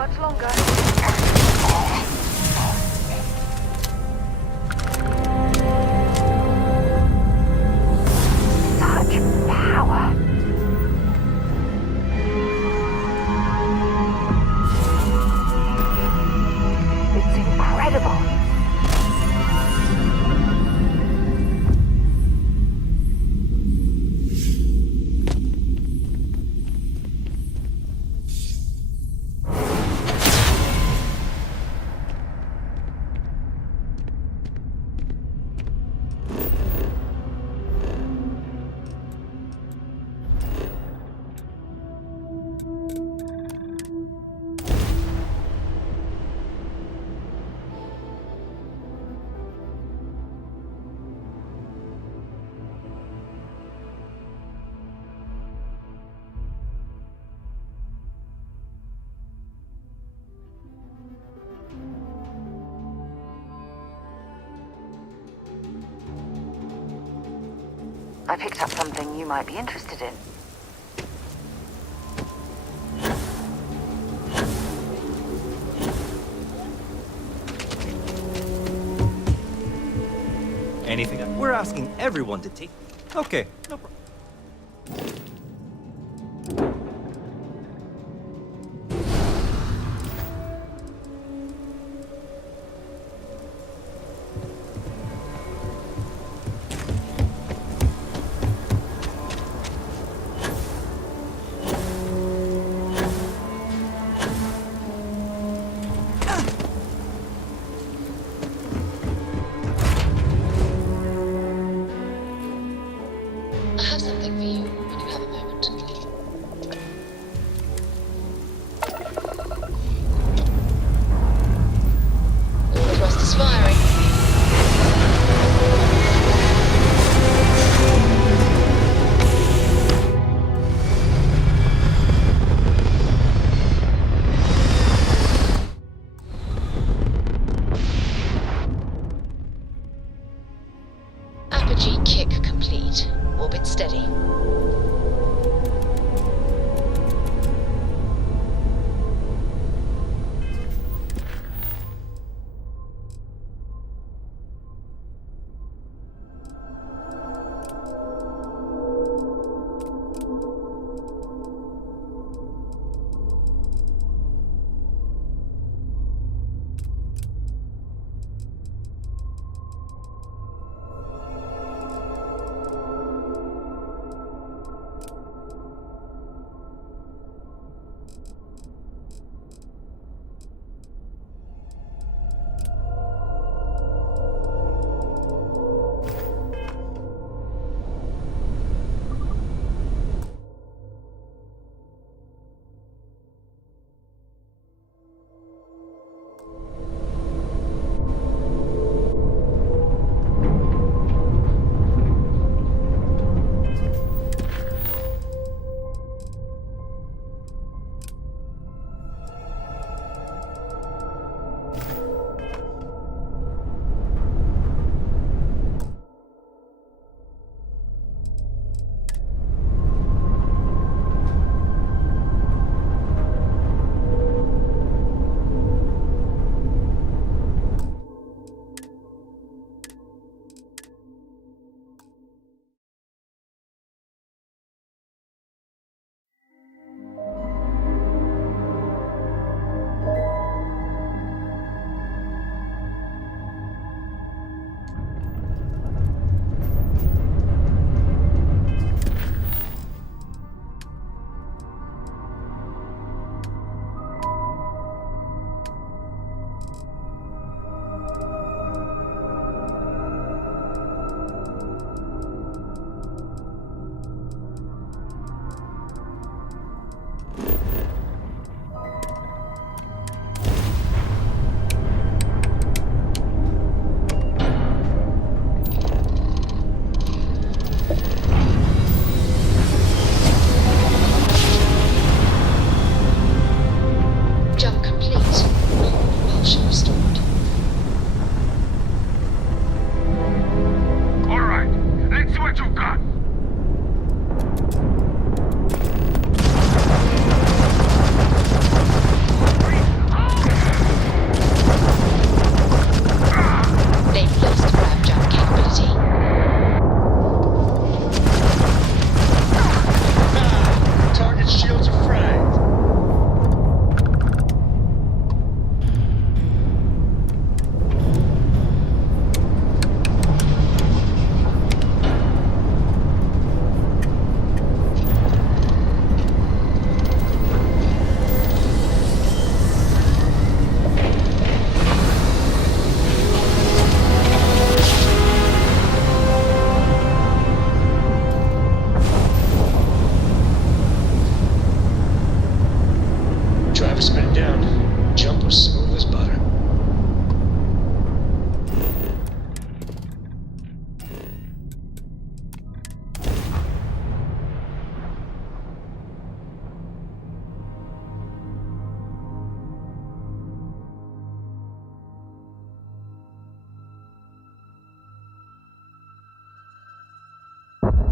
much longer. Such power. It's incredible. I picked up something you might be interested in. Anything? We're asking everyone to take... Okay, no problem. I have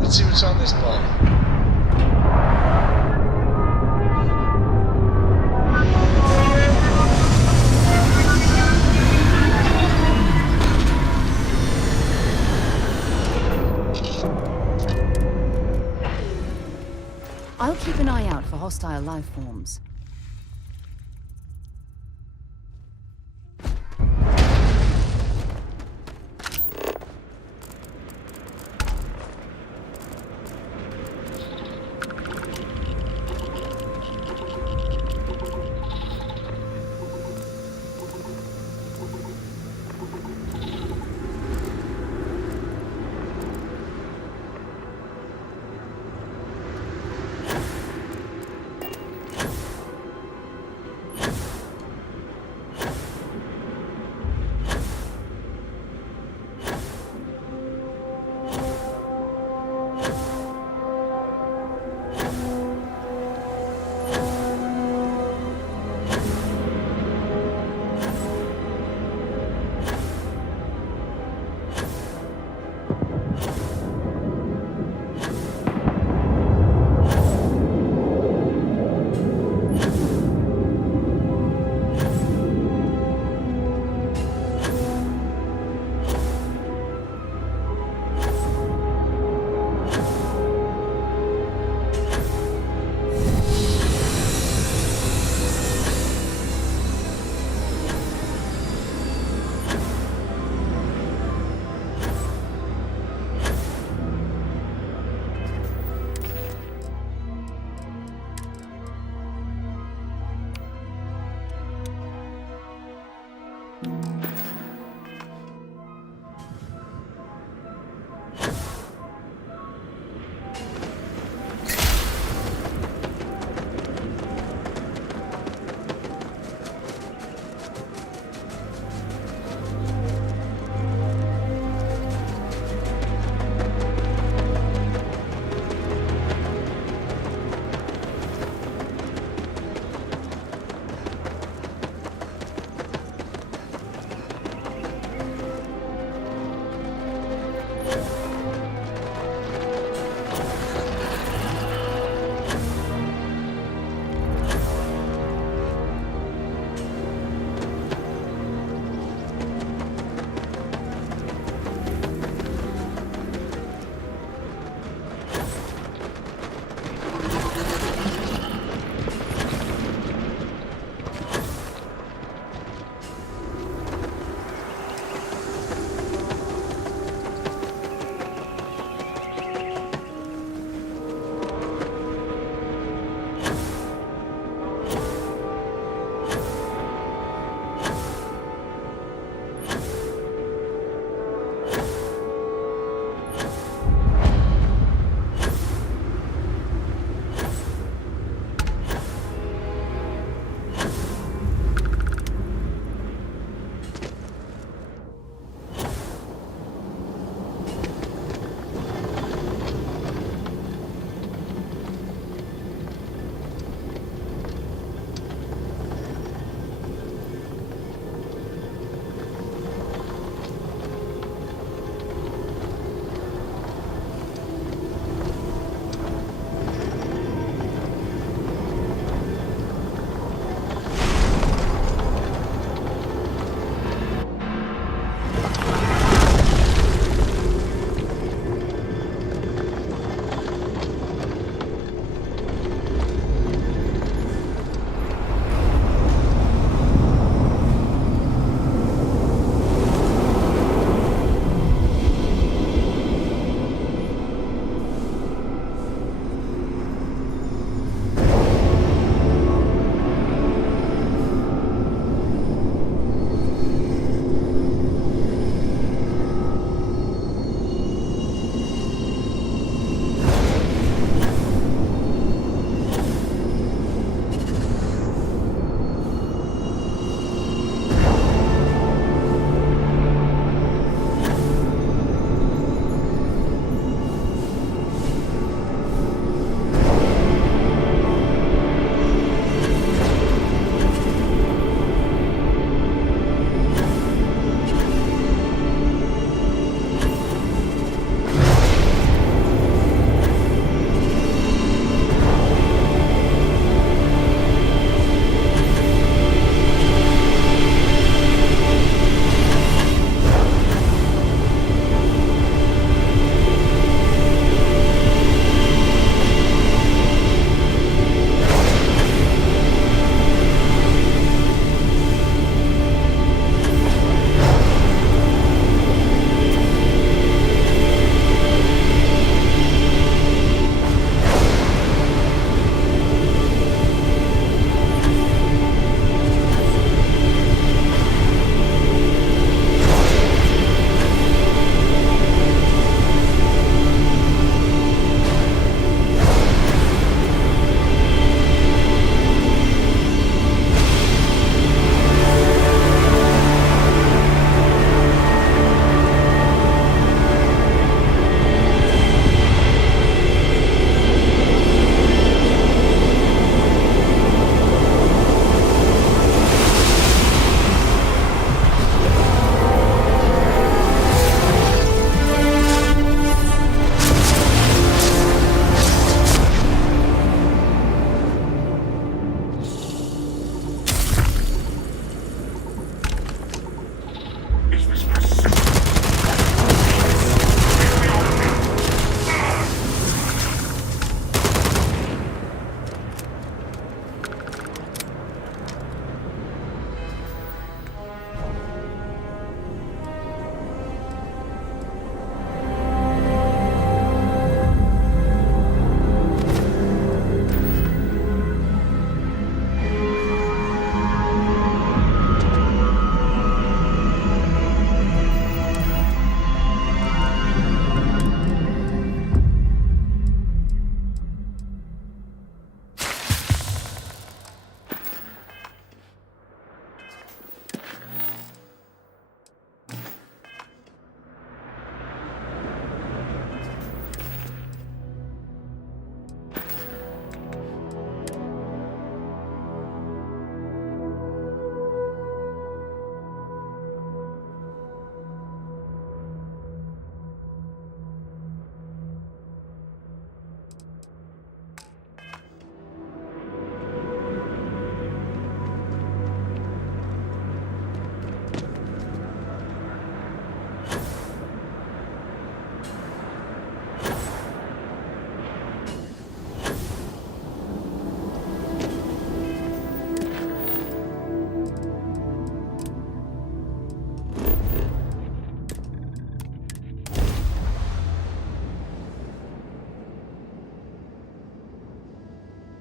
Let's see what's on this ball. I'll keep an eye out for hostile life forms.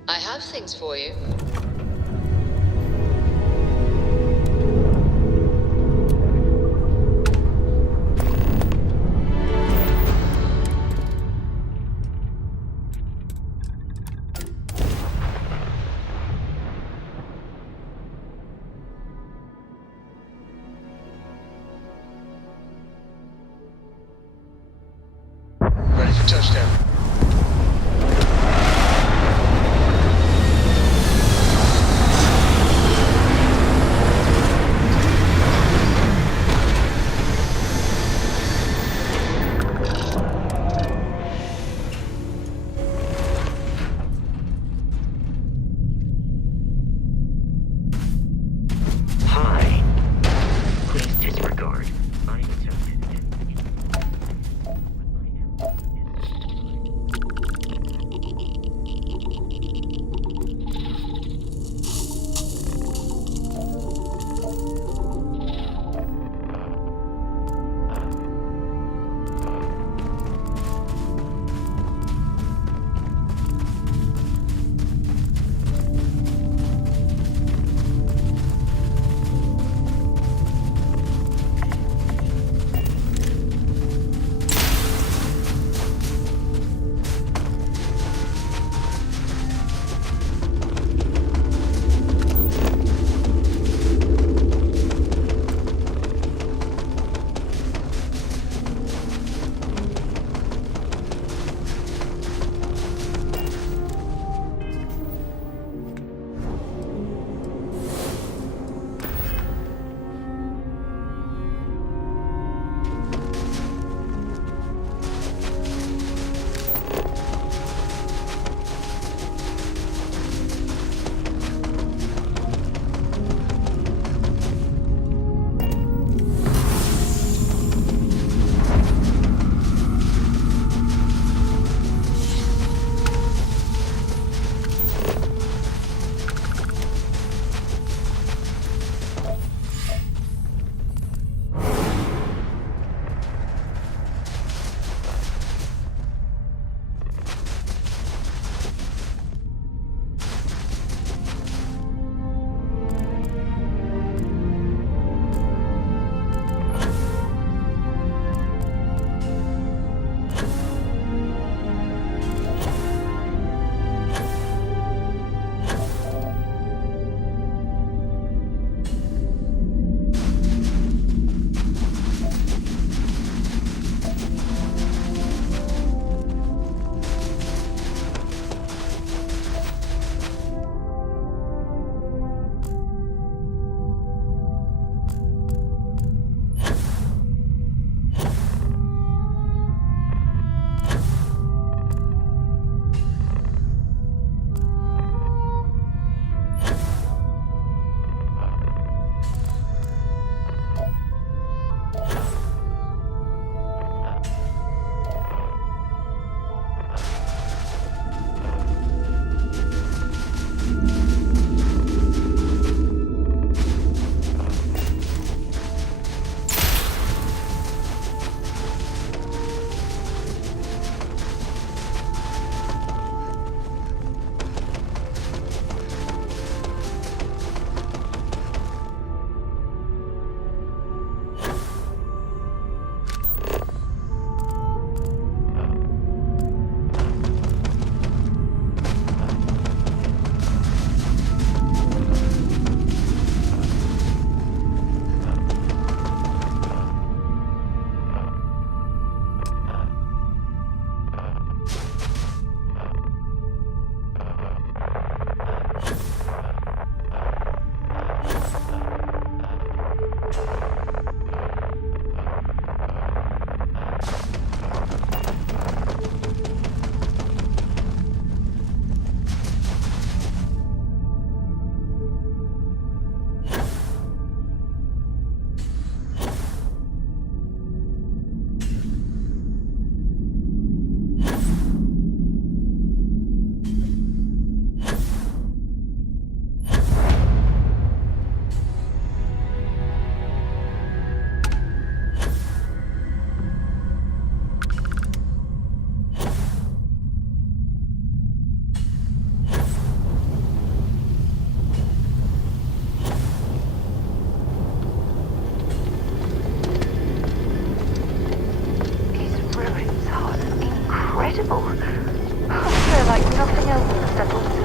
I have things for you. Ready for touchdown. out in the settled systems.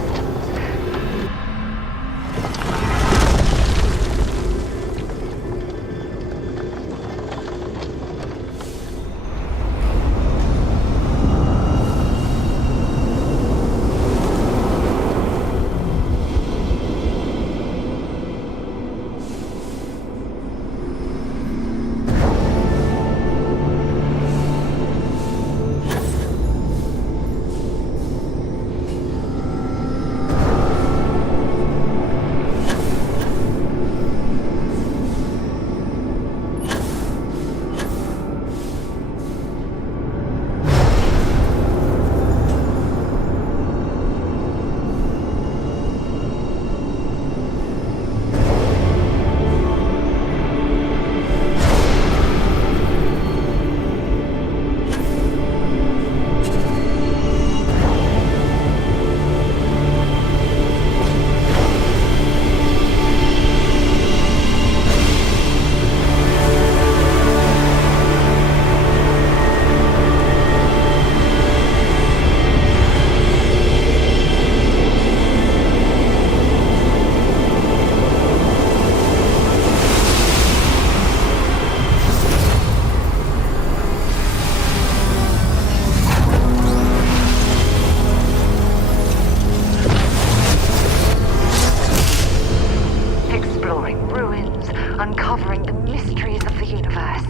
Uncovering the mysteries of the universe.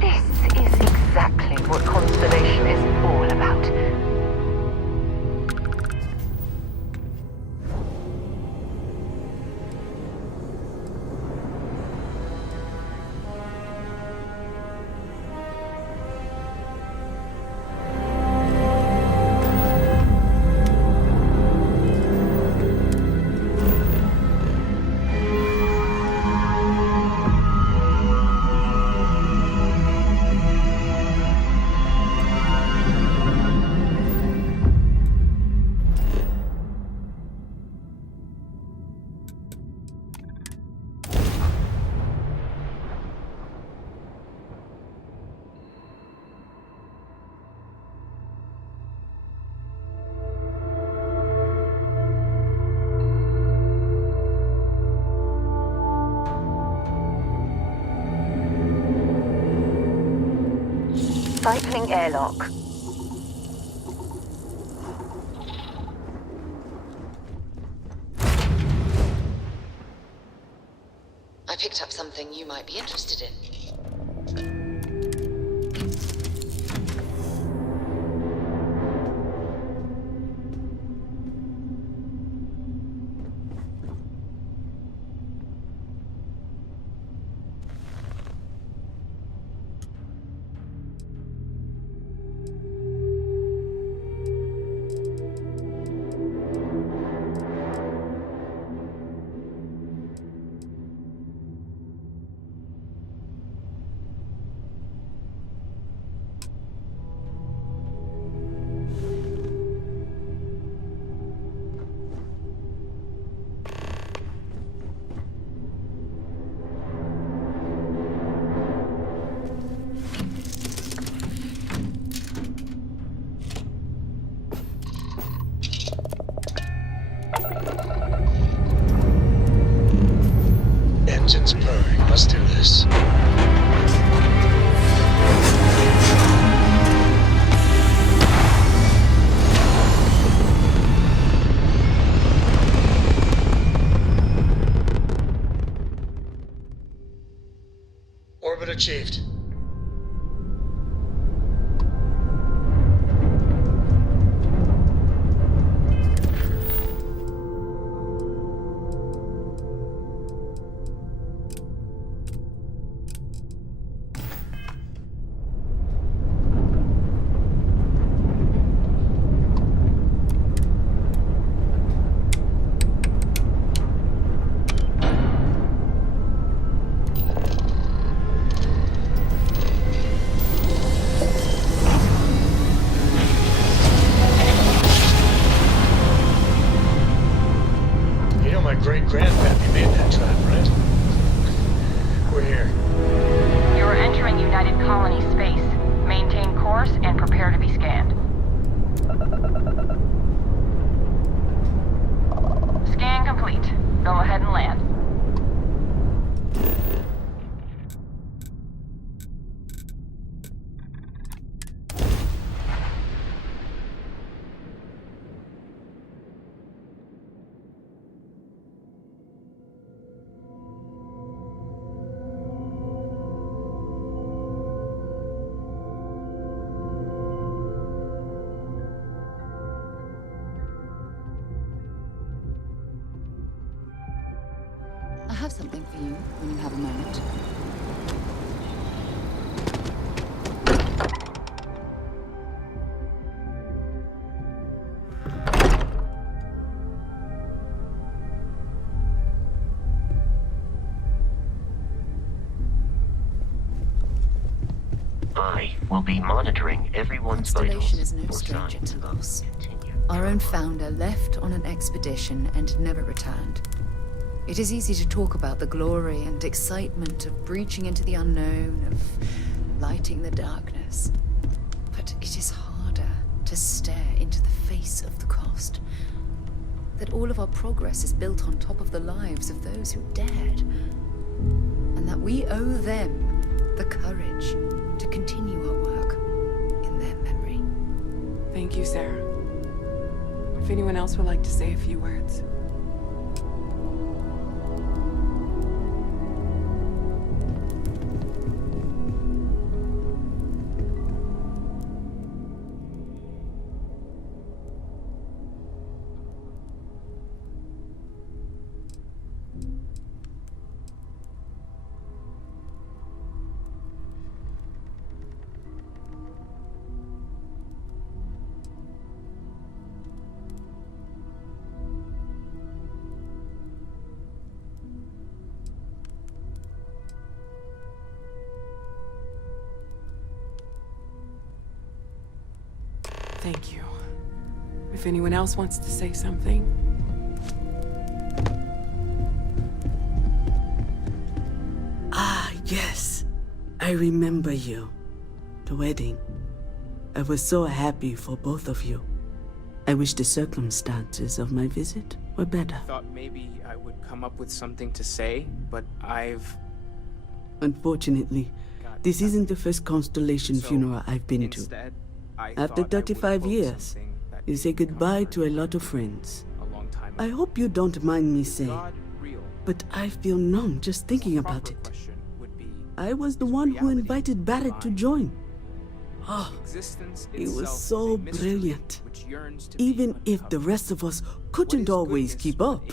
This is exactly what Constellation is all about. Cycling airlock. I picked up something you might be interested in. Engines purring. Let's do this. Orbit achieved. Great-grandpappy made that trap, right? We're here. You're entering United Colony space. Maintain course and prepare to be scanned. Go ahead and land. I have something for you when you have a moment. I will be monitoring everyone's vitals. Constellation is no stranger to loss. Our own founder left on an expedition and never returned. It is easy to talk about the glory and excitement of breaching into the unknown, of lighting the darkness. But it is harder to stare into the face of the cost. That all of our progress is built on top of the lives of those who dared. And that we owe them the courage to continue our work in their memory. Thank you, Sarah. If anyone else would like to say a few words. Thank you. If anyone else wants to say something. Ah, yes. I remember you. The wedding. I was so happy for both of you. I wish the circumstances of my visit were better. I thought maybe I would come up with something to say, but Unfortunately, this isn't the first Constellation funeral I've been to. After 35 years, you say goodbye to a lot of friends. I hope you don't mind me saying, but I feel numb just thinking about it. I was the one who invited Barrett to join. Oh, he was so brilliant. Even if the rest of us couldn't always keep up.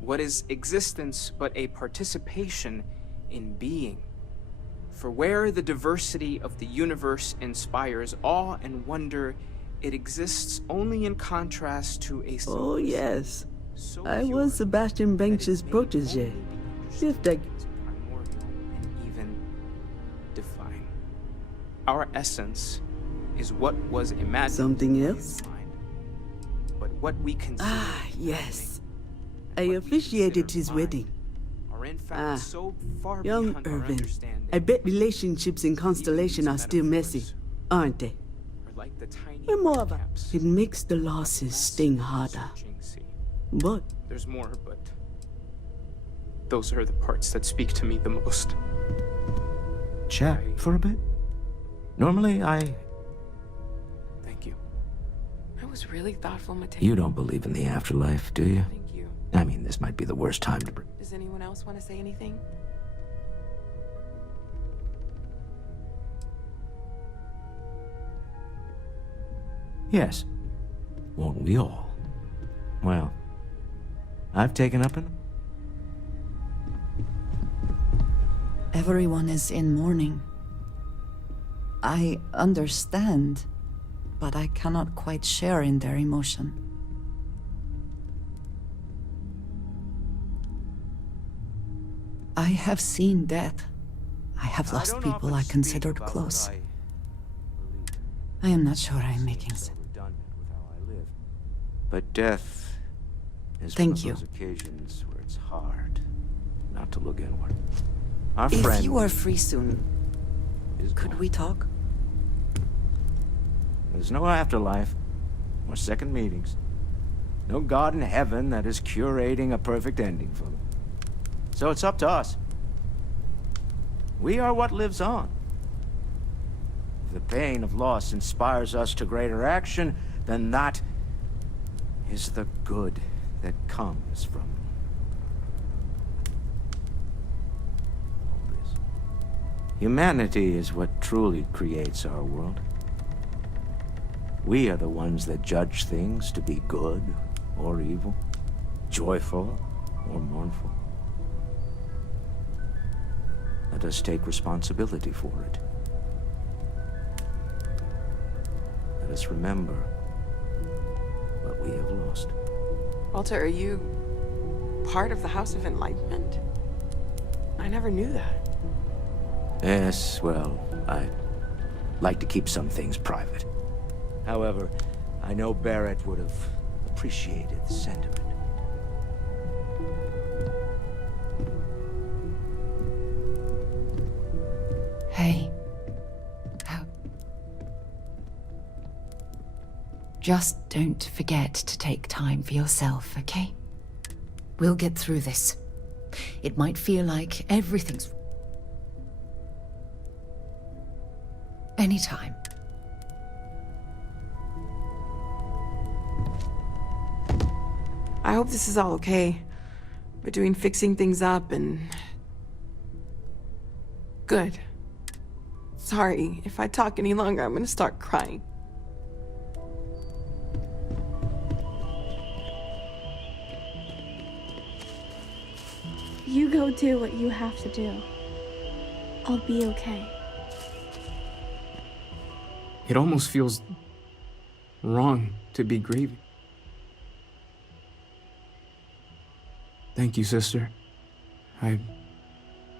What is existence but a participation in being? For where the diversity of the universe inspires awe and wonder, it exists only in contrast to a... Oh yes, I was Sebastian Banks's protege. If that... even define. Our essence is what was imagined. Something else? But what we consider... Ah, yes. I officiated his wedding. Young Irvin. I bet relationships in Constellation are still messy, aren't they? We're more of a... It makes the losses sting harder. But... There's more, but... those are the parts that speak to me the most. Chat for a bit? Normally, Thank you. That was really thoughtful, Mateo. You don't believe in the afterlife, do you? Thank you. I mean, this might be the worst time to... Does anyone else want to say anything? Yes. Won't we all? Well, I've taken up an... Everyone is in mourning. I understand, but I cannot quite share in their emotion. I have seen death. I have lost people I considered close. I am not sure I am making sense. But death is one of those occasions where it's hard not to look inward. Our friend... If you are free soon, could we talk? There's no afterlife or second meetings. No God in heaven that is curating a perfect ending for them. So it's up to us. We are what lives on. If the pain of loss inspires us to greater action, then that is the good that comes from all this. Humanity is what truly creates our world. We are the ones that judge things to be good or evil, joyful or mournful. Let us take responsibility for it. Let us remember what we have lost. Walter, are you part of the House of Enlightenment? I never knew that. Yes, well, I like to keep some things private. However, I know Barrett would have appreciated the sentiment. Hey. Just don't forget to take time for yourself, okay? We'll get through this. It might feel like everything's... Anytime. I hope this is all okay. Between fixing things up and... Good. Sorry, if I talk any longer, I'm gonna start crying. You go do what you have to do. I'll be okay. It almost feels wrong to be grieving. Thank you, sister. I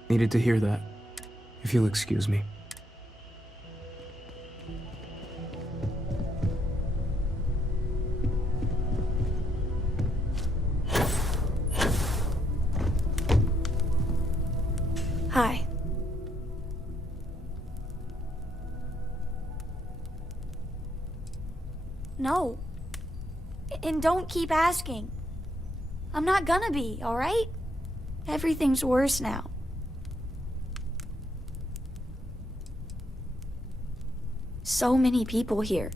needed to hear that, if you'll excuse me. Hi. No. And don't keep asking. I'm not gonna be, alright? Everything's worse now. So many people here.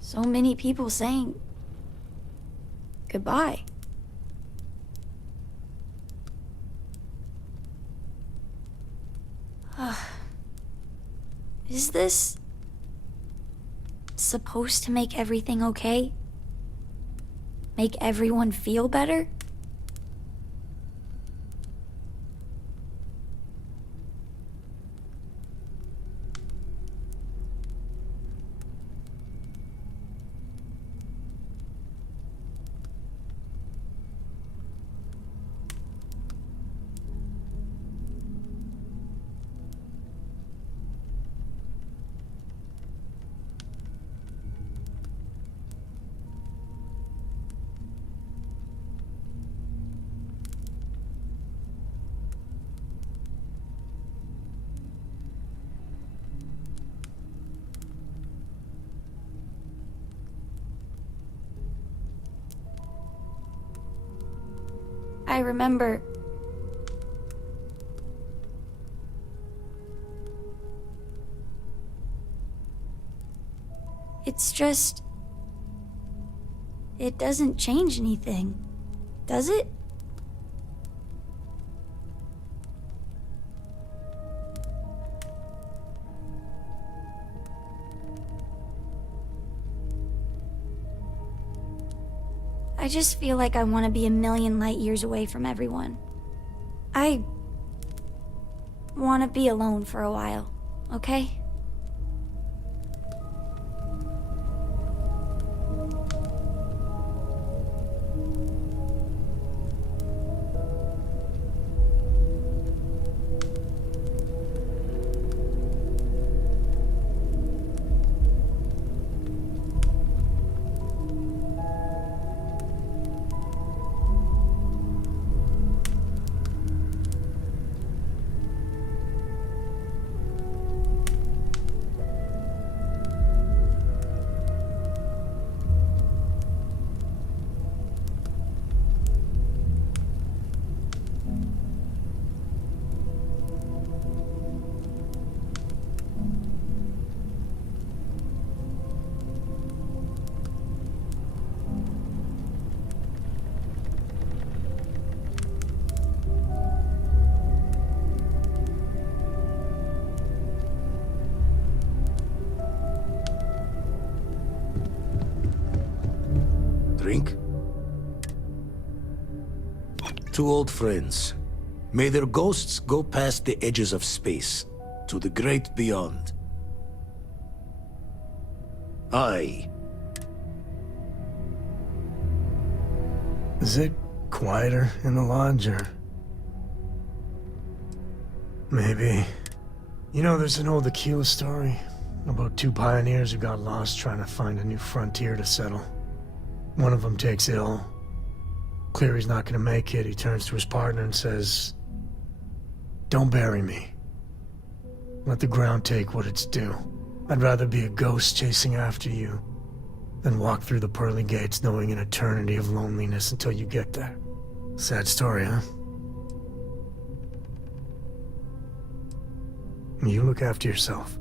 So many people saying goodbye. Is this supposed to make everything okay? Make everyone feel better? I remember... It's just... It doesn't change anything, does it? I just feel like I want to be a million light years away from everyone. I want to be alone for a while, okay? drink? Two old friends. May their ghosts go past the edges of space, to the great beyond. Aye. Is it quieter in the lodge, or... Maybe. You know, there's an old Aquila story about two pioneers who got lost trying to find a new frontier to settle. One of them takes ill. Clear he's not gonna make it, he turns to his partner and says, "Don't bury me. Let the ground take what it's due. I'd rather be a ghost chasing after you than walk through the pearly gates knowing an eternity of loneliness until you get there." Sad story, huh? You look after yourself.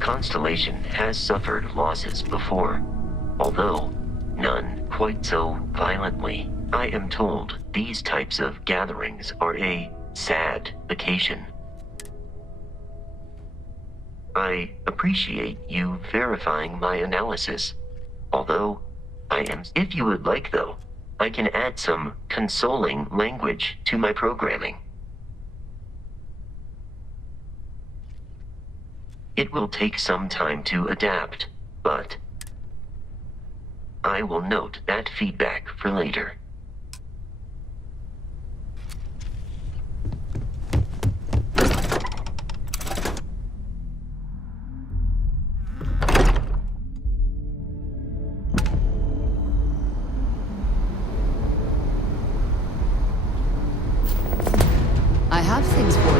Constellation has suffered losses before, although none quite so violently. I am told these types of gatherings are a sad occasion. I appreciate you verifying my analysis, although I am... If you would like, though, I can add some consoling language to my programming. It will take some time to adapt, but I will note that feedback for later. I have things for